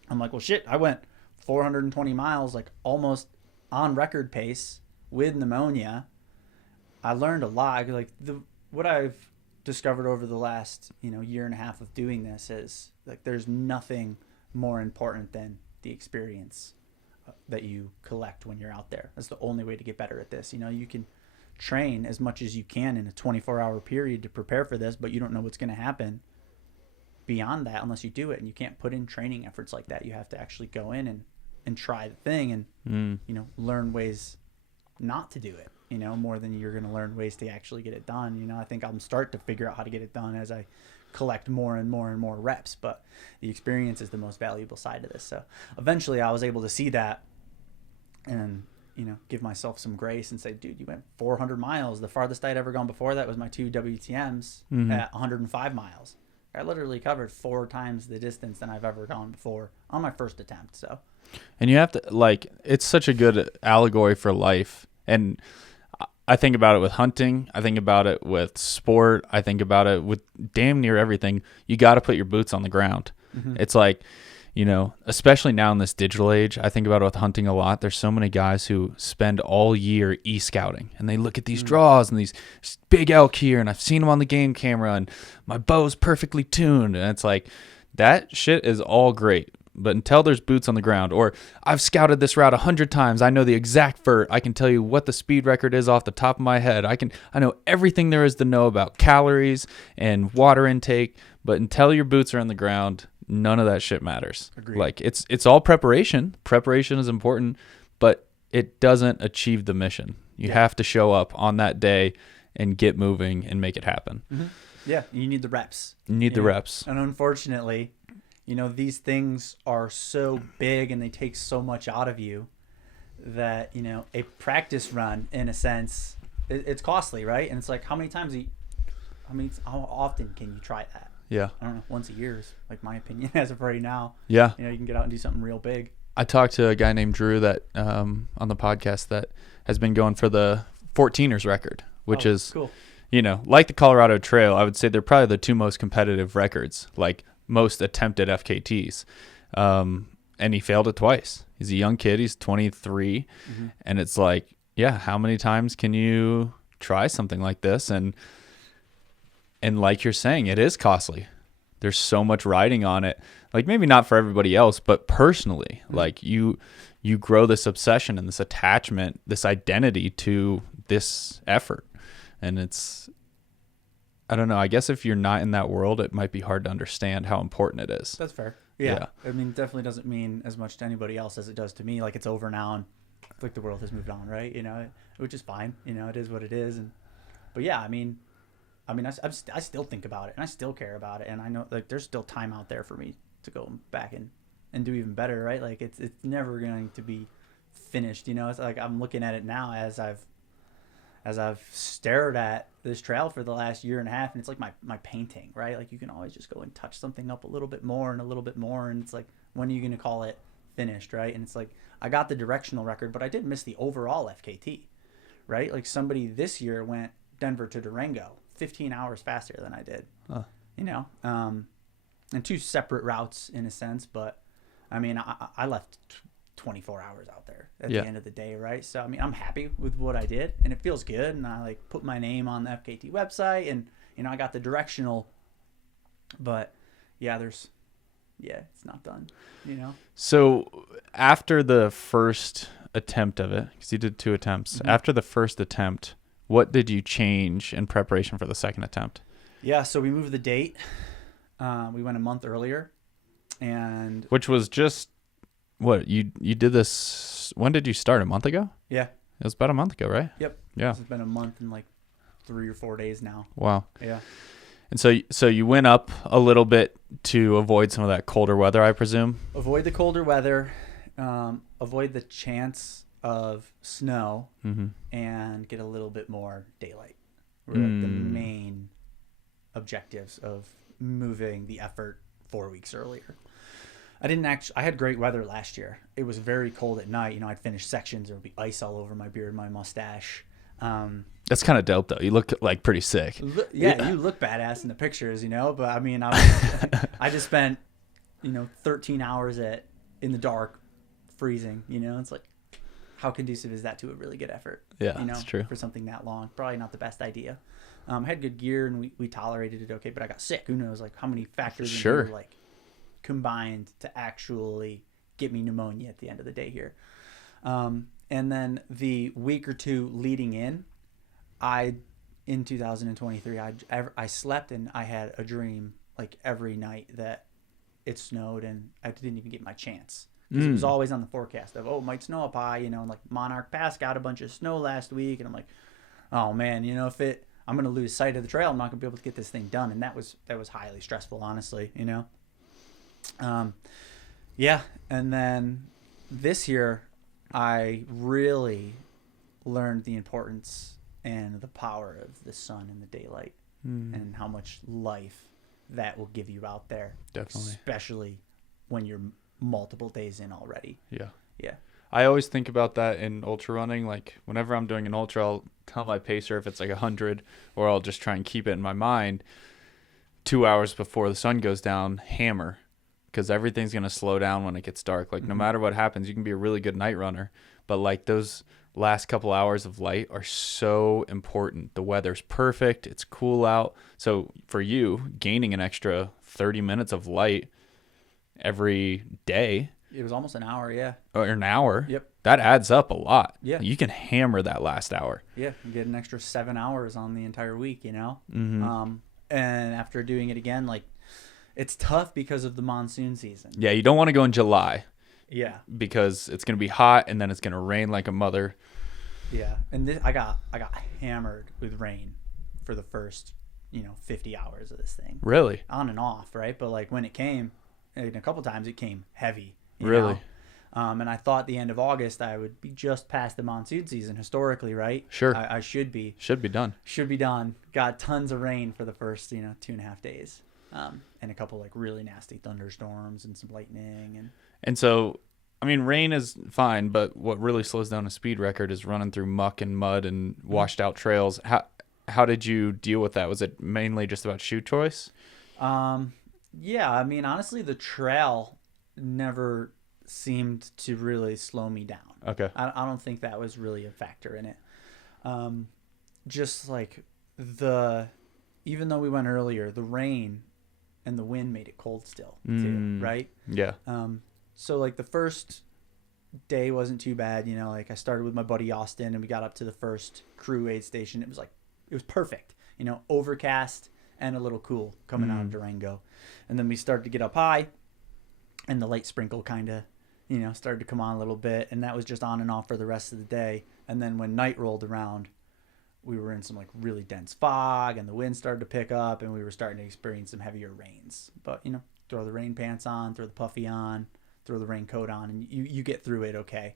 I'm like, well, shit, I went 420 miles, like, almost on record pace with pneumonia. I learned a lot. Like, what I've discovered over the last, year and a half of doing this is, like, there's nothing more important than the experience that you collect when you're out there. That's the only way to get better at this. You can train as much as you can in a 24-hour period to prepare for this, but you don't know what's going to happen beyond that unless you do it. And you can't put in training efforts like that. You have to actually go in and try the thing and learn ways not to do it, more than you're going to learn ways to actually get it done. I think I'm starting to figure out how to get it done as I collect more and more and more reps, but the experience is the most valuable side of this. So eventually I was able to see that and give myself some grace and say, dude, you went 400 miles. The farthest I'd ever gone before that was my 2 WTMs at 105 miles. I literally covered 4 times the distance than I've ever gone before on my first attempt. So, and you have to, like, it's such a good allegory for life. And I think about it with hunting. I think about it with sport. I think about it with damn near everything. You got to put your boots on the ground. It's like, especially now in this digital age, I think about it with hunting a lot. There's so many guys who spend all year e-scouting, and they look at these draws and these big elk here, and I've seen them on the game camera, and my bow's perfectly tuned. And it's like, that shit is all great. But until there's boots on the ground, or I've scouted this route 100 times, I know the exact vert. I can tell you what the speed record is off the top of my head. I know everything there is to know about calories and water intake. But until your boots are on the ground, none of that shit matters. Agreed. Like, it's all preparation. Preparation is important, but it doesn't achieve the mission. You have to show up on that day and get moving and make it happen. Yeah, you need the reps. You need the reps. And unfortunately, these things are so big and they take so much out of you that, a practice run, in a sense, it's costly, right? And it's like, how often can you try that? Yeah. I don't know, once a year is, like, my opinion as of right now. Yeah. You can get out and do something real big. I talked to a guy named Drew that on the podcast that has been going for the 14ers record, which is cool. Like the Colorado Trail, I would say they're probably the 2 most competitive records, like most attempted FKTs. And he failed it twice. He's a young kid. He's 23. And it's like, yeah, how many times can you try something like this? And like you're saying, it is costly. There's so much riding on it. Like, maybe not for everybody else, but personally, like, you grow this obsession and this attachment, this identity to this effort. And it's, I don't know, I guess if you're not in that world, it might be hard to understand how important it is. That's fair. Yeah. I mean, definitely doesn't mean as much to anybody else as it does to me. Like, it's over now and like the world has moved on, right? Which is fine. It is what it is. But yeah, I mean, I still think about it and I still care about it. And I know, like, there's still time out there for me to go back and do even better, right? Like, it's never going to be finished. It's like, I'm looking at it now as I've stared at this trail for the last year and a half, and it's like my painting, right? Like, you can always just go and touch something up a little bit more and a little bit more, and it's like, when are you going to call it finished, right? And it's like, I got the directional record, but I did miss the overall FKT, right? Like, somebody this year went Denver to Durango 15 hours faster than I did, and 2 separate routes in a sense, but I mean, I left 24 hours out there at the end of the day, right? So, I mean, I'm happy with what I did, and it feels good, and I, like, put my name on the FKT website, and, I got the directional, but, it's not done, So, after the first attempt of it, because you did 2 attempts, after the first attempt, What did you change in preparation for the second attempt? Yeah, so we moved the date. We went a month earlier, and Which was just what you did this. When did you start? A month ago? yeah, It was about a month ago, right? yep. Yeah. This has been a month and like 3 or 4 days now. Wow. Yeah. And so you went up a little bit to avoid some of that colder weather, I presume. Avoid the colder weather, avoid the chance of snow, and get a little bit more daylight. Were like the main objectives of moving the effort 4 weeks earlier. I had great weather last year. It was very cold at night. I'd finish sections. There would be ice all over my beard, my mustache. That's kind of dope, though. You look like pretty sick. Yeah, you look badass in the pictures, but I mean, I just spent, 13 hours in the dark, freezing, it's like, how conducive is that to a really good effort? Yeah, that's true. For something that long, probably not the best idea. I had good gear and we tolerated it okay, but I got sick. Who knows, like how many factors in here, like combined to actually get me pneumonia at the end of the day here. And then the week or two leading in 2023, I slept and I had a dream like every night that it snowed and I didn't even get my chance. Because it was always on the forecast of, it might snow up high, and like Monarch Pass got a bunch of snow last week. And I'm like, oh man, I'm going to lose sight of the trail. I'm not going to be able to get this thing done. And that was highly stressful, honestly, Yeah. And then this year, I really learned the importance and the power of the sun and the daylight and how much life that will give you out there. Definitely. Especially when you're multiple days in already. Yeah. Yeah. I always think about that in ultra running. Like whenever I'm doing an ultra, I'll tell my pacer if it's like 100, or I'll just try and keep it in my mind 2 hours before the sun goes down, hammer, because everything's going to slow down when it gets dark. Like no matter what happens, you can be a really good night runner, but like those last couple hours of light are so important. The weather's perfect. It's cool out. So for you, gaining an extra 30 minutes of light every day, it was almost an hour, yeah. or an hour. Yep. That adds up a lot. Yeah. You can hammer that last hour. Yeah, you get an extra 7 hours on the entire week, Mm-hmm. And after doing it again, like, it's tough because of the monsoon season. Yeah, you don't want to go in July Yeah, because it's going to be hot and then it's going to rain like a mother. yeah. And I got hammered with rain for the first, 50 hours of this thing. Really? On and off, right? But like when it came, and a couple times it came heavy. you Really? know? And I thought the end of August I would be just past the monsoon season historically, right? Sure. I should be. Should be done. Should be done. Got tons of rain for the first, 2.5 days. And a couple like really nasty thunderstorms and some lightning. And so, I mean, rain is fine, but what really slows down a speed record is running through muck and mud and washed out trails. How did you deal with that? Was it mainly just about shoe choice? Yeah, I mean, honestly, the trail never seemed to really slow me down. Okay. I don't think that was really a factor in it. Just like even though we went earlier, the rain and the wind made it cold still too, right? Yeah. So like the first day wasn't too bad, like I started with my buddy Austin and we got up to the first crew aid station. It was perfect, overcast and a little cool coming out of Durango. And then we started to get up high and the light sprinkle kind of, started to come on a little bit, and that was just on and off for the rest of the day. And then when night rolled around, we were in some like really dense fog and the wind started to pick up and we were starting to experience some heavier rains. But, throw the rain pants on, throw the puffy on, throw the raincoat on, and you get through it okay.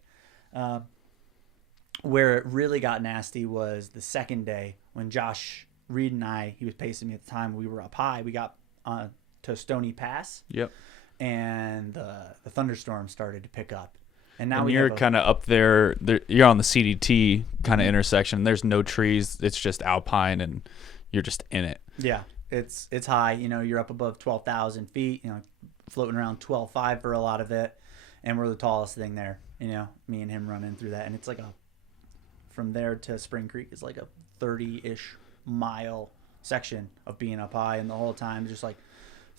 Where it really got nasty was the second day when Josh Reed and he was pacing me at the time, we were up high. We got to Stony Pass. Yep. And the thunderstorm started to pick up. And now And you're kind of up there. You're on the CDT kind of intersection. There's no trees. It's just alpine, and you're just in it. Yeah, it's high. You're up above 12,000 feet. Floating around 12.5 for a lot of it, and we're the tallest thing there. Me and him running through that, and it's like from there to Spring Creek is like a 30-ish mile section of being up high, and the whole time just like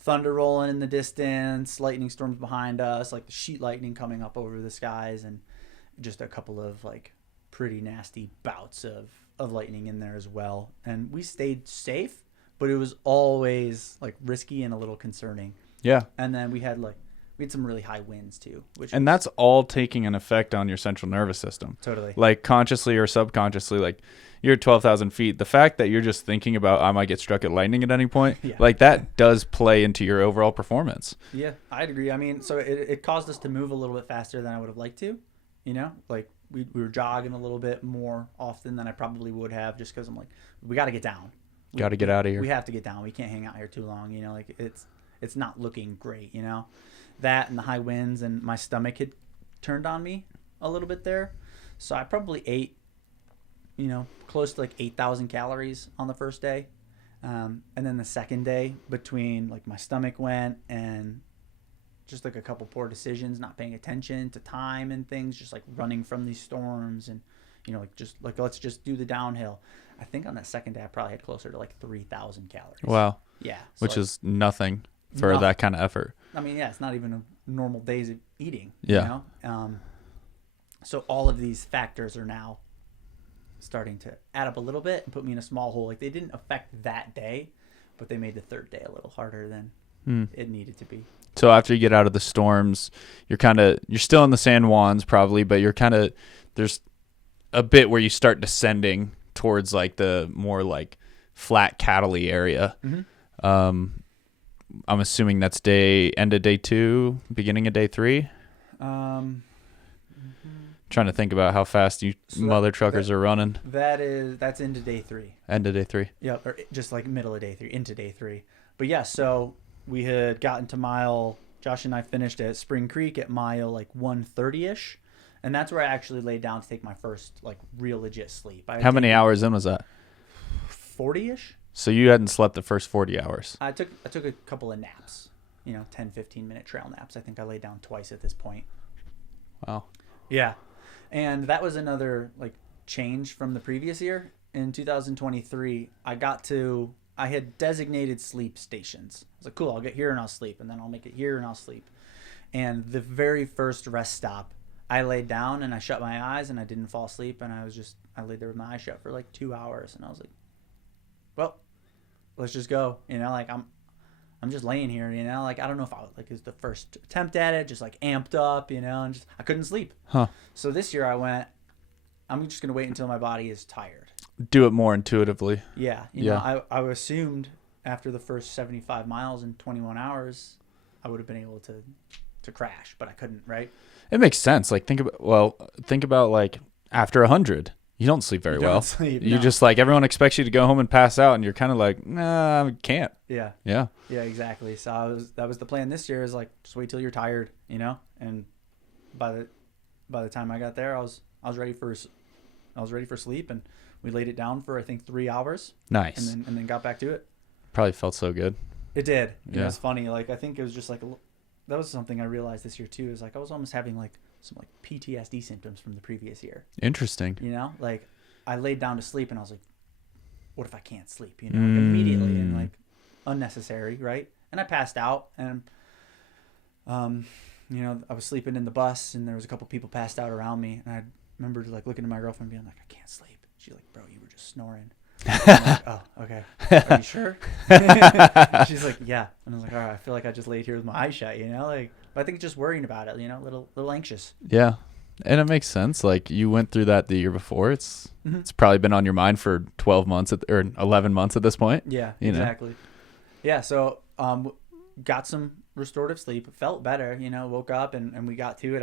thunder rolling in the distance, lightning storms behind us, like the sheet lightning coming up over the skies, and just a couple of like pretty nasty bouts of lightning in there as well. And we stayed safe, but it was always like risky and a little concerning. Yeah. And then we had some really high winds too, And that's all taking an effect on your central nervous system. Totally. Like consciously or subconsciously, like you're at 12,000 feet. The fact that you're just thinking about I might get struck at lightning at any point, Yeah. like that does play into your overall performance. Yeah, I'd agree. I mean, so it caused us to move a little bit faster than I would have liked to, like we were jogging a little bit more often than I probably would have, just because I'm like, we got to get down. Got to get out of here. We have to get down. We can't hang out here too long, like it's not looking great, That and the high winds, and my stomach had turned on me a little bit there. So I probably ate, close to like 8,000 calories on the first day. And then the second day, between like my stomach went and just like a couple poor decisions, not paying attention to time and things, just like running from these storms and, let's just do the downhill. I think on that second day, I probably had closer to like 3,000 calories. Wow. Yeah. So Which is nothing for that kind of effort. I mean, yeah, it's not even a normal days of eating. Yeah. So all of these factors are now starting to add up a little bit and put me in a small hole. Like they didn't affect that day, but they made the third day a little harder than it needed to be. So after you get out of the storms, you're still in the San Juans probably, but there's a bit where you start descending towards like the more like flat cattle-y area. Mm-hmm. I'm assuming that's end of day 2, beginning of day 3. Trying to think about how fast you mother truckers are running. That's into day 3. End of day 3. Yeah, or just like middle of day 3, into day 3. But yeah, so we had gotten to Josh and I finished at Spring Creek at mile like 130-ish. And that's where I actually laid down to take my first like real legit sleep. How many hours in was that? 40-ish. So you hadn't slept the first 40 hours. I took a couple of naps, 10, 15-minute trail naps. I think I laid down twice at this point. Wow. Yeah. And that was another like change from the previous year. In 2023, I had designated sleep stations. I was like, cool, I'll get here and I'll sleep, and then I'll make it here and I'll sleep. And the very first rest stop, I laid down and I shut my eyes and I didn't fall asleep, and I laid there with my eyes shut for like 2 hours, and I was like, well, let's just go. Like I'm just laying here, like I don't know if I like it was the first attempt at it, just like amped up, and just I couldn't sleep. Huh. So this year I'm just gonna wait until my body is tired. Do it more intuitively. Yeah. You know, I assumed after the first 75 miles in 21 hours, I would have been able to crash, but I couldn't, right? It makes sense. Like think about like after 100, you don't sleep very well. You just like everyone expects you to go home and pass out, and you're kind of like, nah, I can't. Yeah. Yeah. Yeah, exactly. So that was the plan this year, is like just wait till you're tired, And by the time I got there, I was ready for sleep, and we laid it down for I think 3 hours. Nice. And then got back to it. Probably felt so good. It did. Yeah. It was funny. Like I think it was just like that was something I realized this year too. Is like I was almost having like some like PTSD symptoms from the previous year. Interesting. Like I laid down to sleep and I was like, what if I can't sleep? Like immediately, and like unnecessary, right? And I passed out, and I was sleeping in the bus, and there was a couple people passed out around me, and I remember like looking at my girlfriend being like, I can't sleep. She's like, bro, you were just snoring. I'm like, oh, okay. Are you sure? She's like, yeah. And I was like, all right, I feel like I just laid here with my eyes shut, like, but I think just worrying about it, a little anxious. Yeah. And it makes sense. Like you went through that the year before. It's probably been on your mind for 12 months or 11 months at this point. Yeah, exactly. Yeah. So, got some restorative sleep, felt better, woke up and we got to it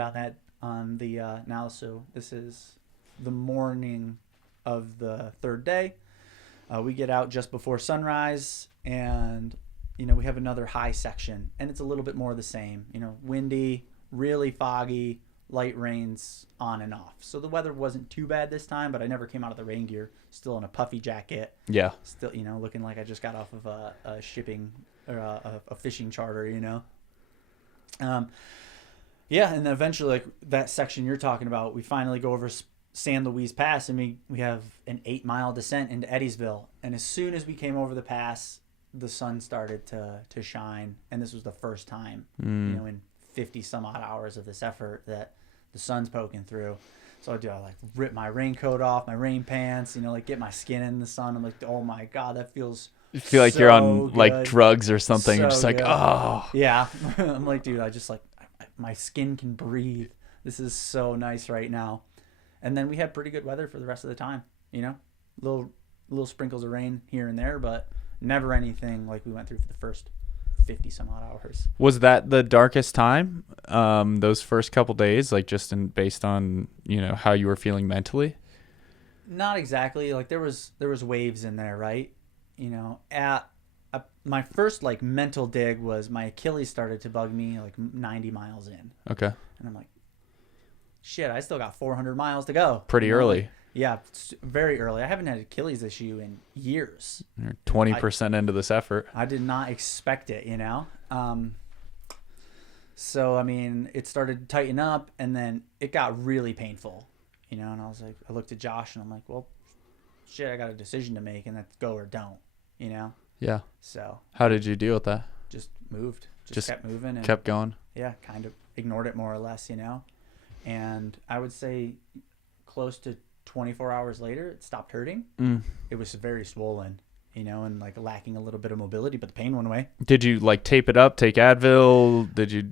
on the now. So this is the morning of the third day. We get out just before sunrise, and we have another high section, and it's a little bit more of the same. Windy, really foggy, light rains on and off. So the weather wasn't too bad this time, but I never came out of the rain gear. Still in a puffy jacket. Yeah. Still, looking like I just got off of a shipping or a fishing charter. Yeah, and then eventually, like that section you're talking about, we finally go over San Luis Pass, and we have an 8-mile descent into Eddiesville. And as soon as we came over the pass, the sun started to shine, and this was the first time, in 50 some odd hours of this effort that the sun's poking through. So I like rip my raincoat off, my rain pants, like get my skin in the sun. I'm like, oh my God, that feels You feel like you're on like good. drugs or something. You're So just like, good. oh. Yeah. I'm like, dude, I just like, my skin can breathe. This is so nice right now. And then we had pretty good weather for the rest of the time, little sprinkles of rain here and there, but never anything like we went through for the first 50 some odd hours. Was that the darkest time? Those first couple days, like just based on, how you were feeling mentally? Not exactly. Like there was waves in there, right? At my first like mental dig was my Achilles started to bug me like 90 miles in. Okay. And I'm like, shit, I still got 400 miles to go. Pretty early. Like, yeah, very early. I haven't had an Achilles issue in years. You're 20% into this effort. I did not expect it, So, I mean, it started to tighten up, and then it got really painful, and I was like, I looked at Josh, and I'm like, well, shit, I got a decision to make, and that's go or don't, Yeah. So. How did you deal with that? Just moved. Just kept moving. And, kept going? Yeah, kind of ignored it more or less, And I would say close to 24 hours later, it stopped hurting. It was very swollen, and like lacking a little bit of mobility, but the pain went away. Did you like tape it up, take Advil?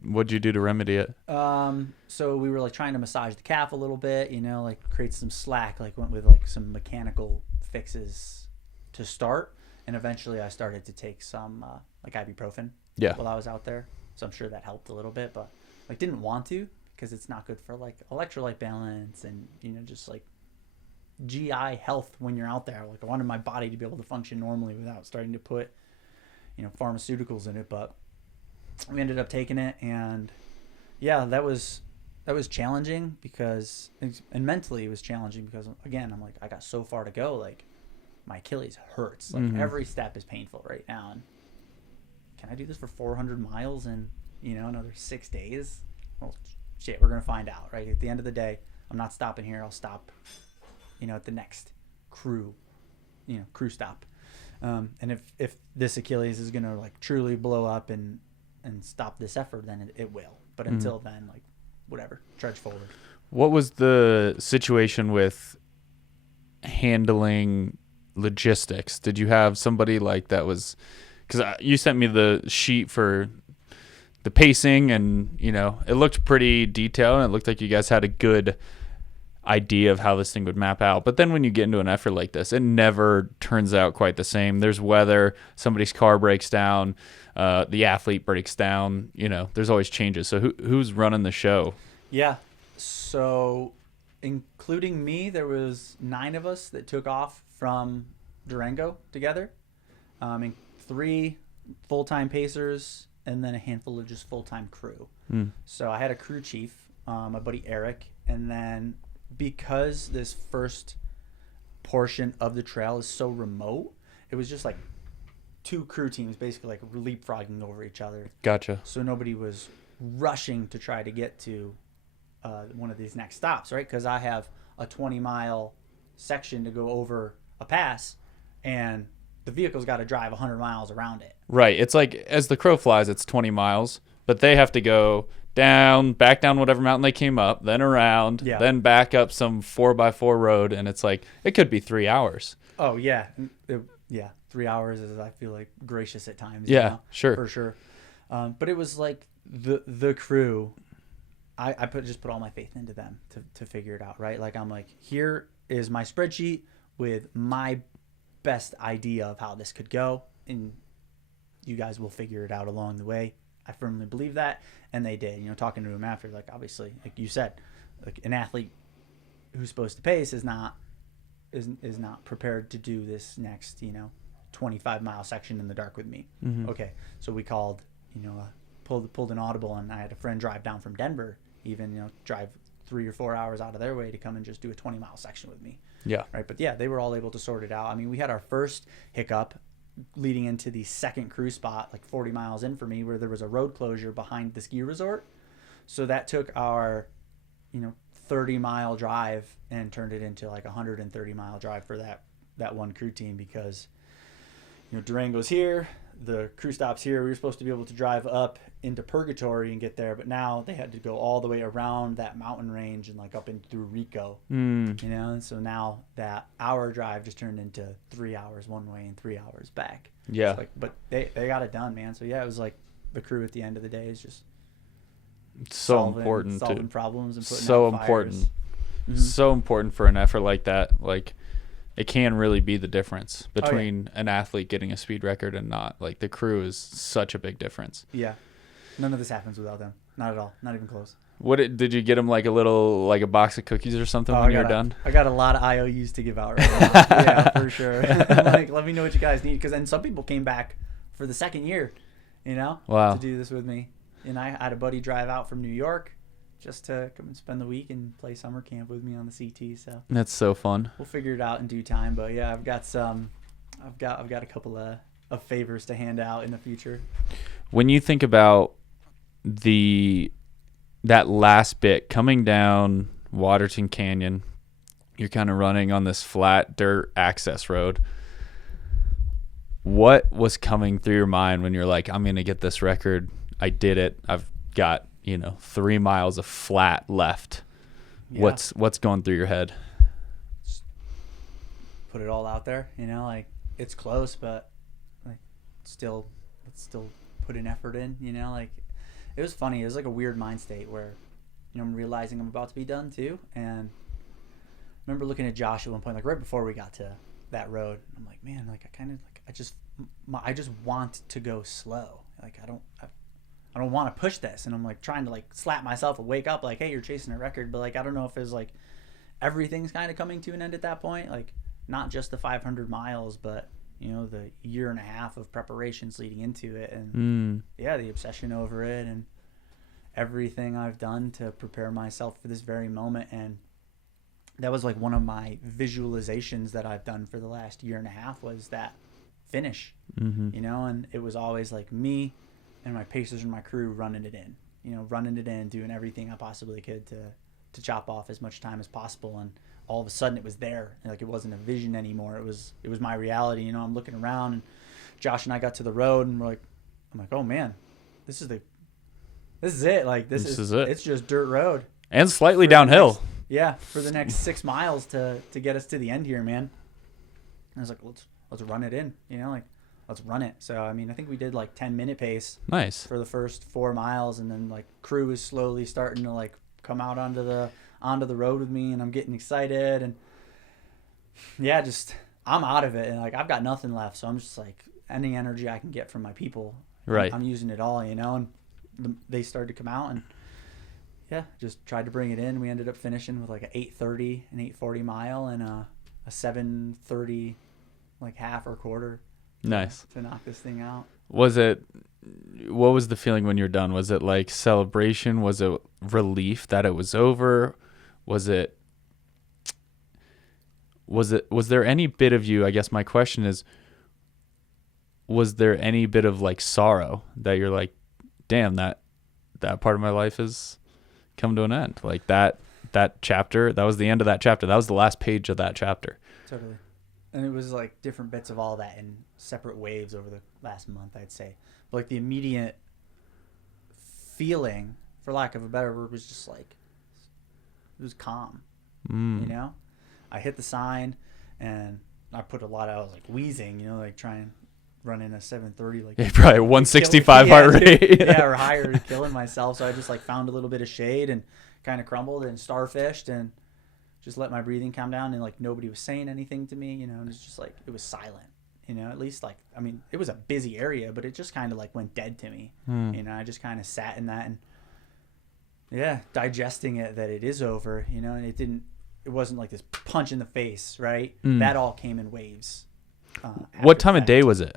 What'd you do to remedy it? So we were like trying to massage the calf a little bit, like create some slack, like went with like some mechanical fixes to start. And eventually I started to take some like ibuprofen while I was out there. So I'm sure that helped a little bit, but like didn't want to because it's not good for like electrolyte balance and, just like GI health when you're out there. Like I wanted my body to be able to function normally without starting to put, pharmaceuticals in it. But we ended up taking it, and yeah, that was challenging because, and mentally it was challenging because again, I'm like, I got so far to go. Like my Achilles hurts. Like every step is painful right now. And can I do this for 400 miles in, another 6 days? Well, shit, we're going to find out, right? At the end of the day, I'm not stopping here. I'll stop, at the next crew stop. And if this Achilles is going to like truly blow up and stop this effort, then it will. But until then, like whatever, trudge forward. What was the situation with handling logistics? Did you have somebody like that was, because you sent me the sheet for the pacing and, it looked pretty detailed and it looked like you guys had a good idea of how this thing would map out. But then when you get into an effort like this, it never turns out quite the same. There's weather, somebody's car breaks down, the athlete breaks down, there's always changes. So who's running the show? Yeah. So including me, there was 9 of us that took off from Durango together, and 3 full-time pacers and then a handful of just full-time crew. So I had a crew chief, my buddy Eric, and then because this first portion of the trail is so remote, it was just like 2 crew teams basically like leapfrogging over each other. Gotcha. So nobody was rushing to try to get to one of these next stops, right? Because I have a 20-mile section to go over a pass, and the vehicle's got to drive 100 miles around it. Right. It's like as the crow flies, it's 20 miles, but they have to go back down whatever mountain they came up, then around, then back up some 4x4 road, and it's like it could be 3 hours. Oh yeah, 3 hours is, I feel like, gracious at times. Yeah, sure, for sure. But it was like the crew. I just put all my faith into them to figure it out, right? Like I'm like, here is my spreadsheet with my best idea of how this could go, and you guys will figure it out along the way. I firmly believe that, and they did. Talking to him after, like obviously, like you said, like an athlete who's supposed to pace is not prepared to do this next 25-mile section in the dark with me. Okay, so we called, pulled an audible, and I had a friend drive down from Denver, even drive 3 or 4 hours out of their way to come and just do a 20-mile section with me. Yeah. Right. But yeah, they were all able to sort it out. I mean, we had our first hiccup leading into the second crew spot, like 40 miles in for me, where there was a road closure behind the ski resort. So that took our, 30-mile drive and turned it into like a 130-mile drive for that one crew team because, Durango's here, the crew stops here. We were supposed to be able to drive up into Purgatory and get there, but now they had to go all the way around that mountain range and like up in through Rico, you know. And so now that hour drive just turned into 3 hours one way and 3 hours back. Yeah. So, like, but they got it done, man. So yeah, it was like the crew at the end of the day is just important solving problems and putting so out fires. important. So important for an effort like that. Like, it can really be the difference between an athlete getting a speed record and not. Like, the crew is such a big difference. Yeah, none of this happens without them. Not at all. Not even close. Did you get them like a box of cookies or something when you were done? I got a lot of IOUs to give out right now. Yeah, for sure. Like, let me know what you guys need, because then some people came back for the second year, you know, to do this with me. And I had a buddy drive out from New York just to come and spend the week and play summer camp with me on the CT. So that's so fun. We'll figure it out in due time. But yeah, I've got a couple of favors to hand out in the future. When you think about that last bit coming down Waterton Canyon, you're kind of running on this flat dirt access road. What was coming through your mind when you're like, I'm going to get this record? I did it. I've got, 3 miles of flat left. Yeah. What's going through your head? Just put it all out there, like, it's close, but like let's still put an effort in, like. It was funny. It was like a weird mind state where, I'm realizing I'm about to be done too. And I remember looking at Josh at one point, like right before we got to that road. I'm like, man, like I just want to go slow. Like I don't want to push this. And I'm like trying to like slap myself and wake up like, hey, you're chasing a record. But like, I don't know if it's like everything's kind of coming to an end at that point. Like not just the 500 miles, but the year and a half of preparations leading into it, and the obsession over it, and everything I've done to prepare myself for this very moment. And that was like one of my visualizations that I've done for the last year and a half was that finish, and it was always like me and my pacers and my crew running it in, doing everything I possibly could to chop off as much time as possible. And all of a sudden it was there. Like it wasn't a vision anymore. It was my reality. I'm looking around, and Josh and I got to the road, and I'm like, oh man, this is it. Like this is it. It's just dirt road and slightly downhill. For the next 6 miles to get us to the end here, man. And I was like, let's run it in. Let's run it. So I think we did like 10-minute pace. Nice. For the first 4 miles, and then like crew is slowly starting to like come out onto the road with me, and I'm getting excited, and I'm out of it, and like I've got nothing left, so I'm just like any energy I can get from my people, right? I'm using it all, and they started to come out, and just tried to bring it in. We ended up finishing with like an 8:30 and 8:40 mile and a 7:30 like half or quarter. Nice to knock this thing out. What was the feeling when you're done? Was it like celebration? Was it relief that it was over? Was there any bit of you, I guess my question is, was there any bit of like sorrow that you're like, damn, that part of my life has come to an end? Like that chapter, that was the end of that chapter. That was the last page of that chapter. Totally. And it was like different bits of all that in separate waves over the last month, I'd say. But like the immediate feeling, for lack of a better word, was just like, it was calm. I hit the sign, and I put a lot of, I was like wheezing, like trying running a 7:30, like probably 165 heart rate. Or higher, killing myself. So I just like found a little bit of shade and kind of crumbled and starfished and just let my breathing calm down. And like nobody was saying anything to me, and it's just like it was silent. At least like it was a busy area, but it just kind of like went dead to me. I just kind of sat in that and digesting it that it is over. And it wasn't like this punch in the face, right? That all came in waves. What time of day was it?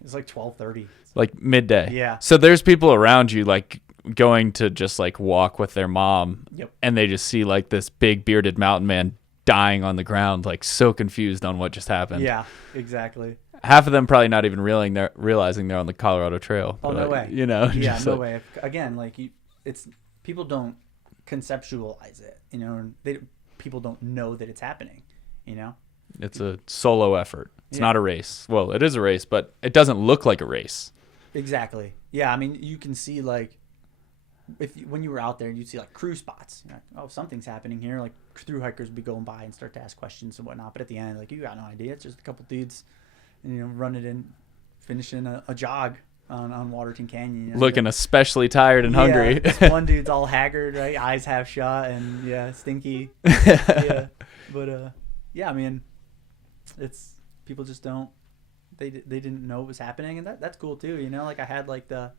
It was like 12:30. Like midday. Yeah. So there's people around you like going to just like walk with their mom. Yep. And they just see like this big bearded mountain man dying on the ground, like so confused on what just happened. Yeah, exactly. Half of them probably not even realizing they're on the Colorado Trail. Oh, no way. Yeah, no way. Again, like it's people don't conceptualize it. People don't know that it's happening. It's a solo effort. It's not a race. Well, it is a race, but it doesn't look like a race. Exactly. Yeah, I mean, you can see like when you were out there, you'd see like crew spots. You're like, oh, something's happening here. Like through hikers would be going by and start to ask questions and whatnot. But at the end, like you got no idea. It's just a couple dudes, and, running in, finishing a jog on Waterton Canyon. Looking especially tired and hungry. This one dude's all haggard, right? Eyes half shut and stinky. Yeah, but I mean, it's people just don't. They didn't know what was happening, and that's cool too. Like I had like the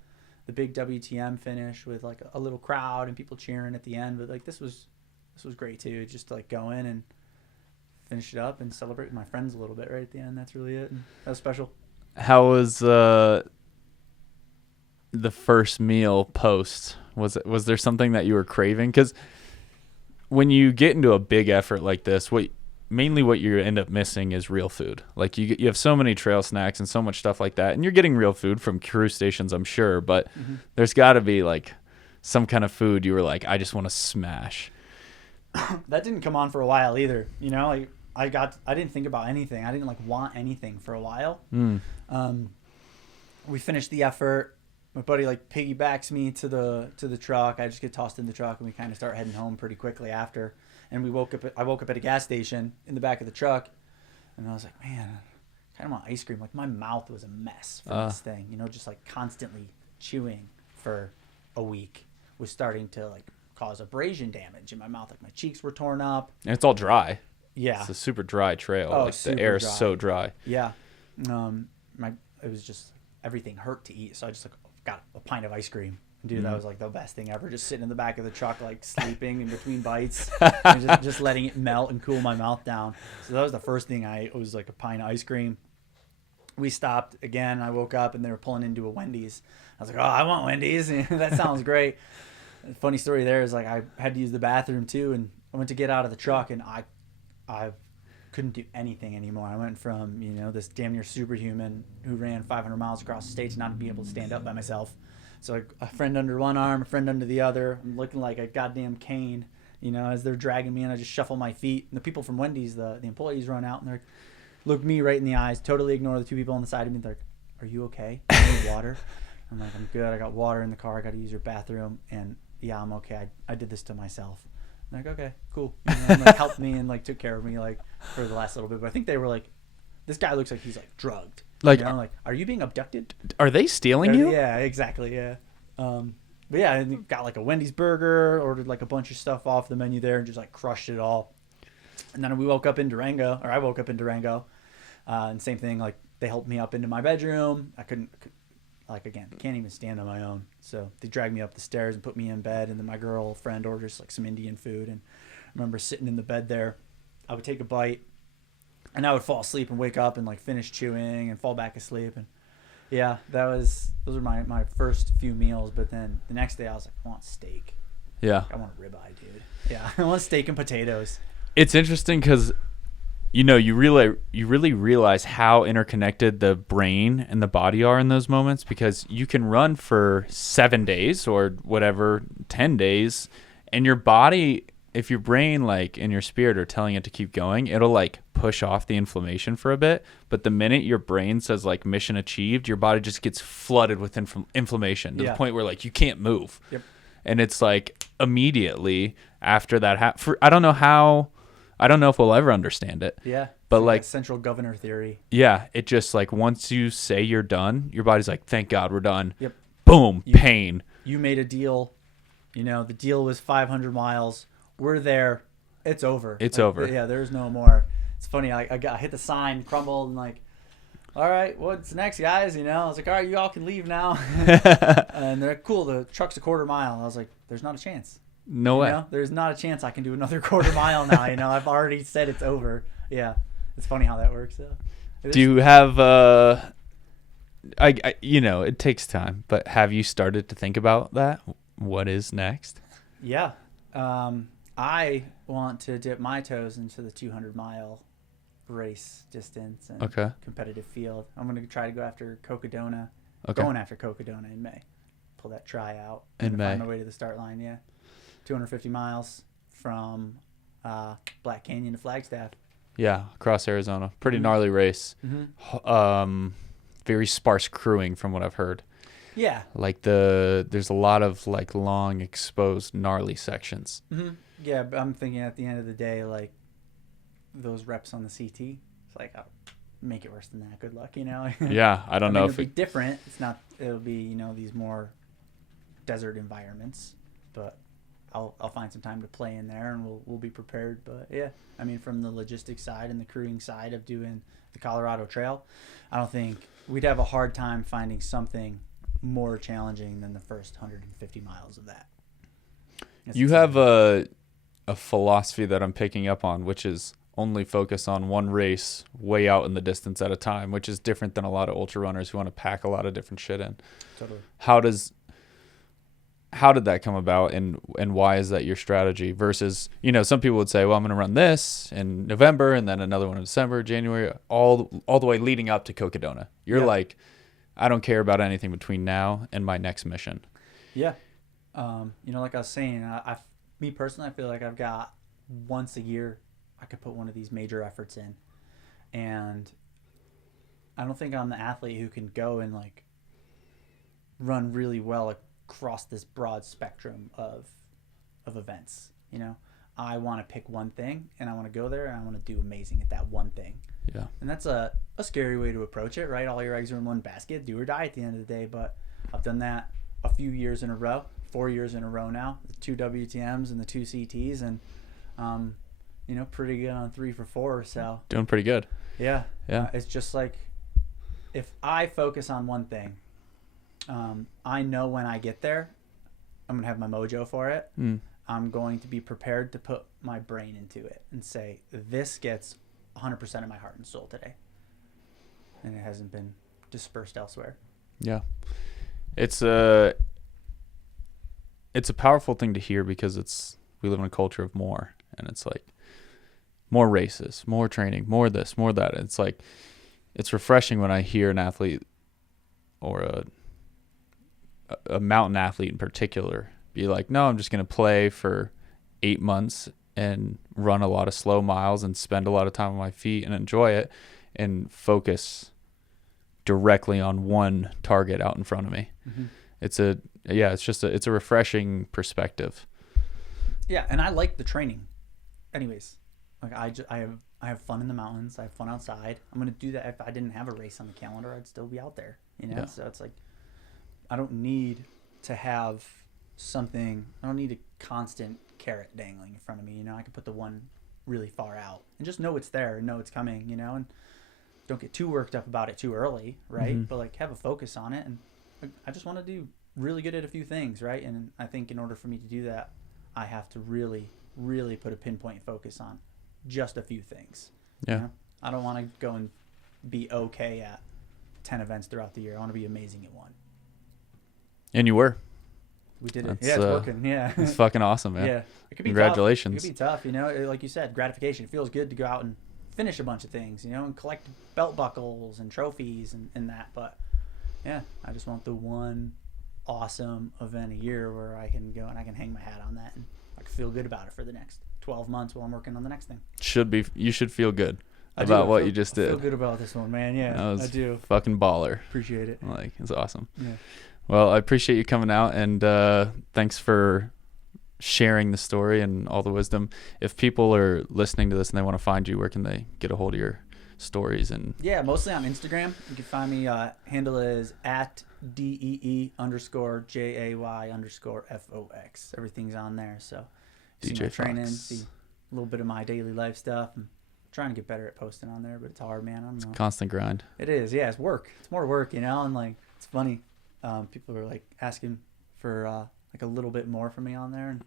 big WTM finish with like a little crowd and people cheering at the end, but like this was great too. Just to, like go in and finish it up and celebrate with my friends a little bit right at the end. That's really it. And that was special. How was the first meal post? Was there something that you were craving? Because when you get into a big effort like this, mainly what you end up missing is real food. Like you have so many trail snacks and so much stuff like that, and you're getting real food from crew stations, I'm sure, but there's got to be like some kind of food you were like, I just want to smash. That didn't come on for a while either. Like I didn't think about anything. I didn't like want anything for a while. We finished the effort. My buddy like piggybacks me to the truck. I just get tossed in the truck and we kind of start heading home pretty quickly after. And I woke up at a gas station in the back of the truck, and I was like, man, I kind of want ice cream. Like my mouth was a mess from this thing, just like constantly chewing for a week was starting to like cause abrasion damage in my mouth. Like my cheeks were torn up. And it's all dry. Yeah. It's a super dry trail. Oh, like the air is so dry. Yeah. It was just everything hurt to eat. So I just like got a pint of ice cream. Dude, that was like the best thing ever. Just sitting in the back of the truck, like sleeping in between bites, and just letting it melt and cool my mouth down. So that was the first thing I ate. It was like a pint of ice cream. We stopped again. I woke up and they were pulling into a Wendy's. I was like, oh, I want Wendy's. That sounds great. The funny story there is like I had to use the bathroom too, and I went to get out of the truck and I couldn't do anything anymore. I went from this damn near superhuman who ran 500 miles across the state to not be able to stand up by myself. So like a friend under one arm, a friend under the other. I'm looking like a goddamn cane, as they're dragging me, and I just shuffle my feet. And the people from Wendy's, the employees, run out and they're look me right in the eyes, totally ignore the two people on the side of me. They're like, "Are you okay? Do you need water?" I'm like, "I'm good. I got water in the car. I got to use your bathroom." And yeah, I'm okay. I did this to myself. I'm like, okay, cool. And like helped me and like took care of me like for the last little bit. But I think they were like, this guy looks like he's like drugged. Like, I'm like, are you being abducted? Are they stealing you? Yeah, exactly. Yeah. But yeah, and got like a Wendy's burger, ordered like a bunch of stuff off the menu there, and just like crushed it all. And then I woke up in Durango, and same thing. Like they helped me up into my bedroom. I couldn't, like again, can't even stand on my own. So they dragged me up the stairs and put me in bed. And then my girlfriend orders like some Indian food. And I remember sitting in the bed there. I would take a bite, and I would fall asleep and wake up and like finish chewing and fall back asleep. And yeah, those were my first few meals. But then the next day I was like, I want steak. Yeah. I want a ribeye, dude. Yeah, I want steak and potatoes. It's interesting because, you really realize how interconnected the brain and the body are in those moments, because you can run for 7 days or whatever, 10 days, and your body, if your brain like and your spirit are telling it to keep going, it'll like push off the inflammation for a bit. But the minute your brain says like mission achieved, your body just gets flooded with inflammation to the point where like you can't move. Yep. And it's like immediately after that, I don't know if we'll ever understand it. Yeah. But like central governor theory. Yeah. It just like once you say you're done, your body's like, thank God we're done. Yep. Boom. Pain. You made a deal. The deal was 500 miles. We're there. It's over. It's over. Yeah. There's no more. It's funny. I hit the sign, crumbled, and like, all right, what's next, guys? I was like, all right, you all can leave now. And they're like, cool. The truck's a quarter mile. And I was like, there's not a chance. No way. There's not a chance I can do another quarter mile now. I've already said it's over. Yeah, it's funny how that works. Though. Do you have it takes time, but have you started to think about that? What is next? Yeah, I want to dip my toes into the 200-mile race distance and competitive field. I'm going to try to go after Cocodona. Okay. Going after Cocodona in May. Pull that tryout. In May. Find my way to the start line. Yeah, 250 miles from Black Canyon to Flagstaff. Yeah, across Arizona. Pretty Mhm. gnarly race. Mhm. Very sparse crewing from what I've heard. Yeah. Like there's a lot of like long exposed gnarly sections. Mm-hmm. Yeah, but I'm thinking at the end of the day, like those reps on the CT, it's like, oh, make it worse than that. Good luck, you know. Yeah, I don't know mean, if it'll be different. It's not. It'll be, you know, these more desert environments, but I'll find some time to play in there, and we'll be prepared. But yeah, I mean, from the logistics side and the crewing side of doing the Colorado Trail, I don't think we'd have a hard time finding something more challenging than the first 150 miles of that. you have a philosophy that I'm picking up on, which is only focus on one race way out in the distance at a time, which is different than a lot of ultra runners who want to pack a lot of different shit in. Totally. How did that come about, and why is that your strategy versus, you know, some people would say, well, I'm going to run this in November and then another one in December, January, all the way leading up to Cocodona. You're like, I don't care about anything between now and my next mission. Yeah. You know, like I was saying, me personally, I feel like I've got once a year I could put one of these major efforts in, and I don't think I'm the athlete who can go and like run really well across this broad spectrum of events. You know, I want to pick one thing and I want to go there and I want to do amazing at that one thing. Yeah. And that's a scary way to approach it, right? All your eggs are in one basket, do or die at the end of the day. But I've done that a few years in a row, 4 years in a row now, the 2 WTMs and the 2 CTs, and you know, pretty good on 3 for 4. So Doing pretty good. yeah. Yeah. It's just like, if I focus on one thing, I know when I get there, I'm going to have my mojo for it. I'm going to be prepared to put my brain into it and say, this gets 100% of my heart and soul today. And it hasn't been dispersed elsewhere. Yeah. It's a powerful thing to hear, because we live in a culture of more, and it's like more races, more training, more this, more that. It's like, it's refreshing when I hear an athlete or a mountain athlete in particular be like, no, I'm just going to play for 8 months and run a lot of slow miles and spend a lot of time on my feet and enjoy it and focus directly on one target out in front of me. Mm-hmm. It's a refreshing perspective. Yeah, and I like the training. Anyways, like I have fun in the mountains. I have fun outside. I'm gonna do that. If I didn't have a race on the calendar, I'd still be out there. You know, so it's like, I don't need to have something. I don't need a constant carrot dangling in front of me. You know, I can put the one really far out and just know it's there and know it's coming. You know, and don't get too worked up about it too early, right? Mm-hmm. But like, have a focus on it, and I just want to do really good at a few things, right? And I think in order for me to do that, I have to really, really put a pinpoint focus on just a few things. Yeah. You know? I don't want to go and be okay at 10 events throughout the year. I want to be amazing at one. And you were. We did it. That's, Yeah, it's working. Yeah. It's fucking awesome, man. Yeah. It could be Congratulations. Tough. It could be tough, you know. Like you said, gratification. It feels good to go out and finish a bunch of things, you know, and collect belt buckles and trophies and that. But yeah, I just want the one awesome event a year where I can go and I can hang my hat on that and I can feel good about it for the next 12 months while I'm working on the next thing. You should feel good about what you just did. I feel good about this one, man. Yeah, I do. Fucking baller. Appreciate it. Like, it's awesome. Yeah. Well, I appreciate you coming out, and thanks for sharing the story and all the wisdom. If people are listening to this and they want to find you, where can they get a hold of your stories? And yeah, mostly on Instagram. You can find me. Handle is @DEE_JAY_FOX. Everything's on there. So see DJ my training, Fox. see a little bit of my daily life stuff. I'm trying to get better at posting on there, but it's hard, man. I don't know. Constant grind. It is. Yeah, it's work. It's more work, you know. And like, it's funny. People are like asking for like a little bit more from me on there, and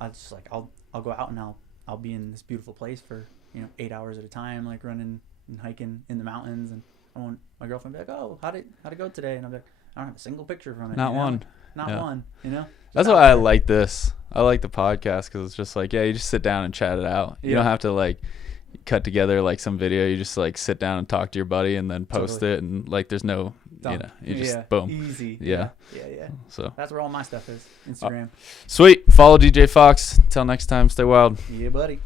I just like I'll go out and I'll be in this beautiful place for 8 hours at a time, like running and hiking in the mountains, and I want my girlfriend to be like, oh, how'd it go today? And I'm like, I don't have a single picture from it. Not one. Not one. You know. That's why I like this. I like the podcast, because it's just like, you just sit down and chat it out. You don't have to like cut together like some video. You just like sit down and talk to your buddy and then post it, and like there's no you just boom. Easy. Yeah. So that's where all my stuff is. Instagram. Sweet. Follow DJ Fox. Until next time, stay wild. Yeah, buddy.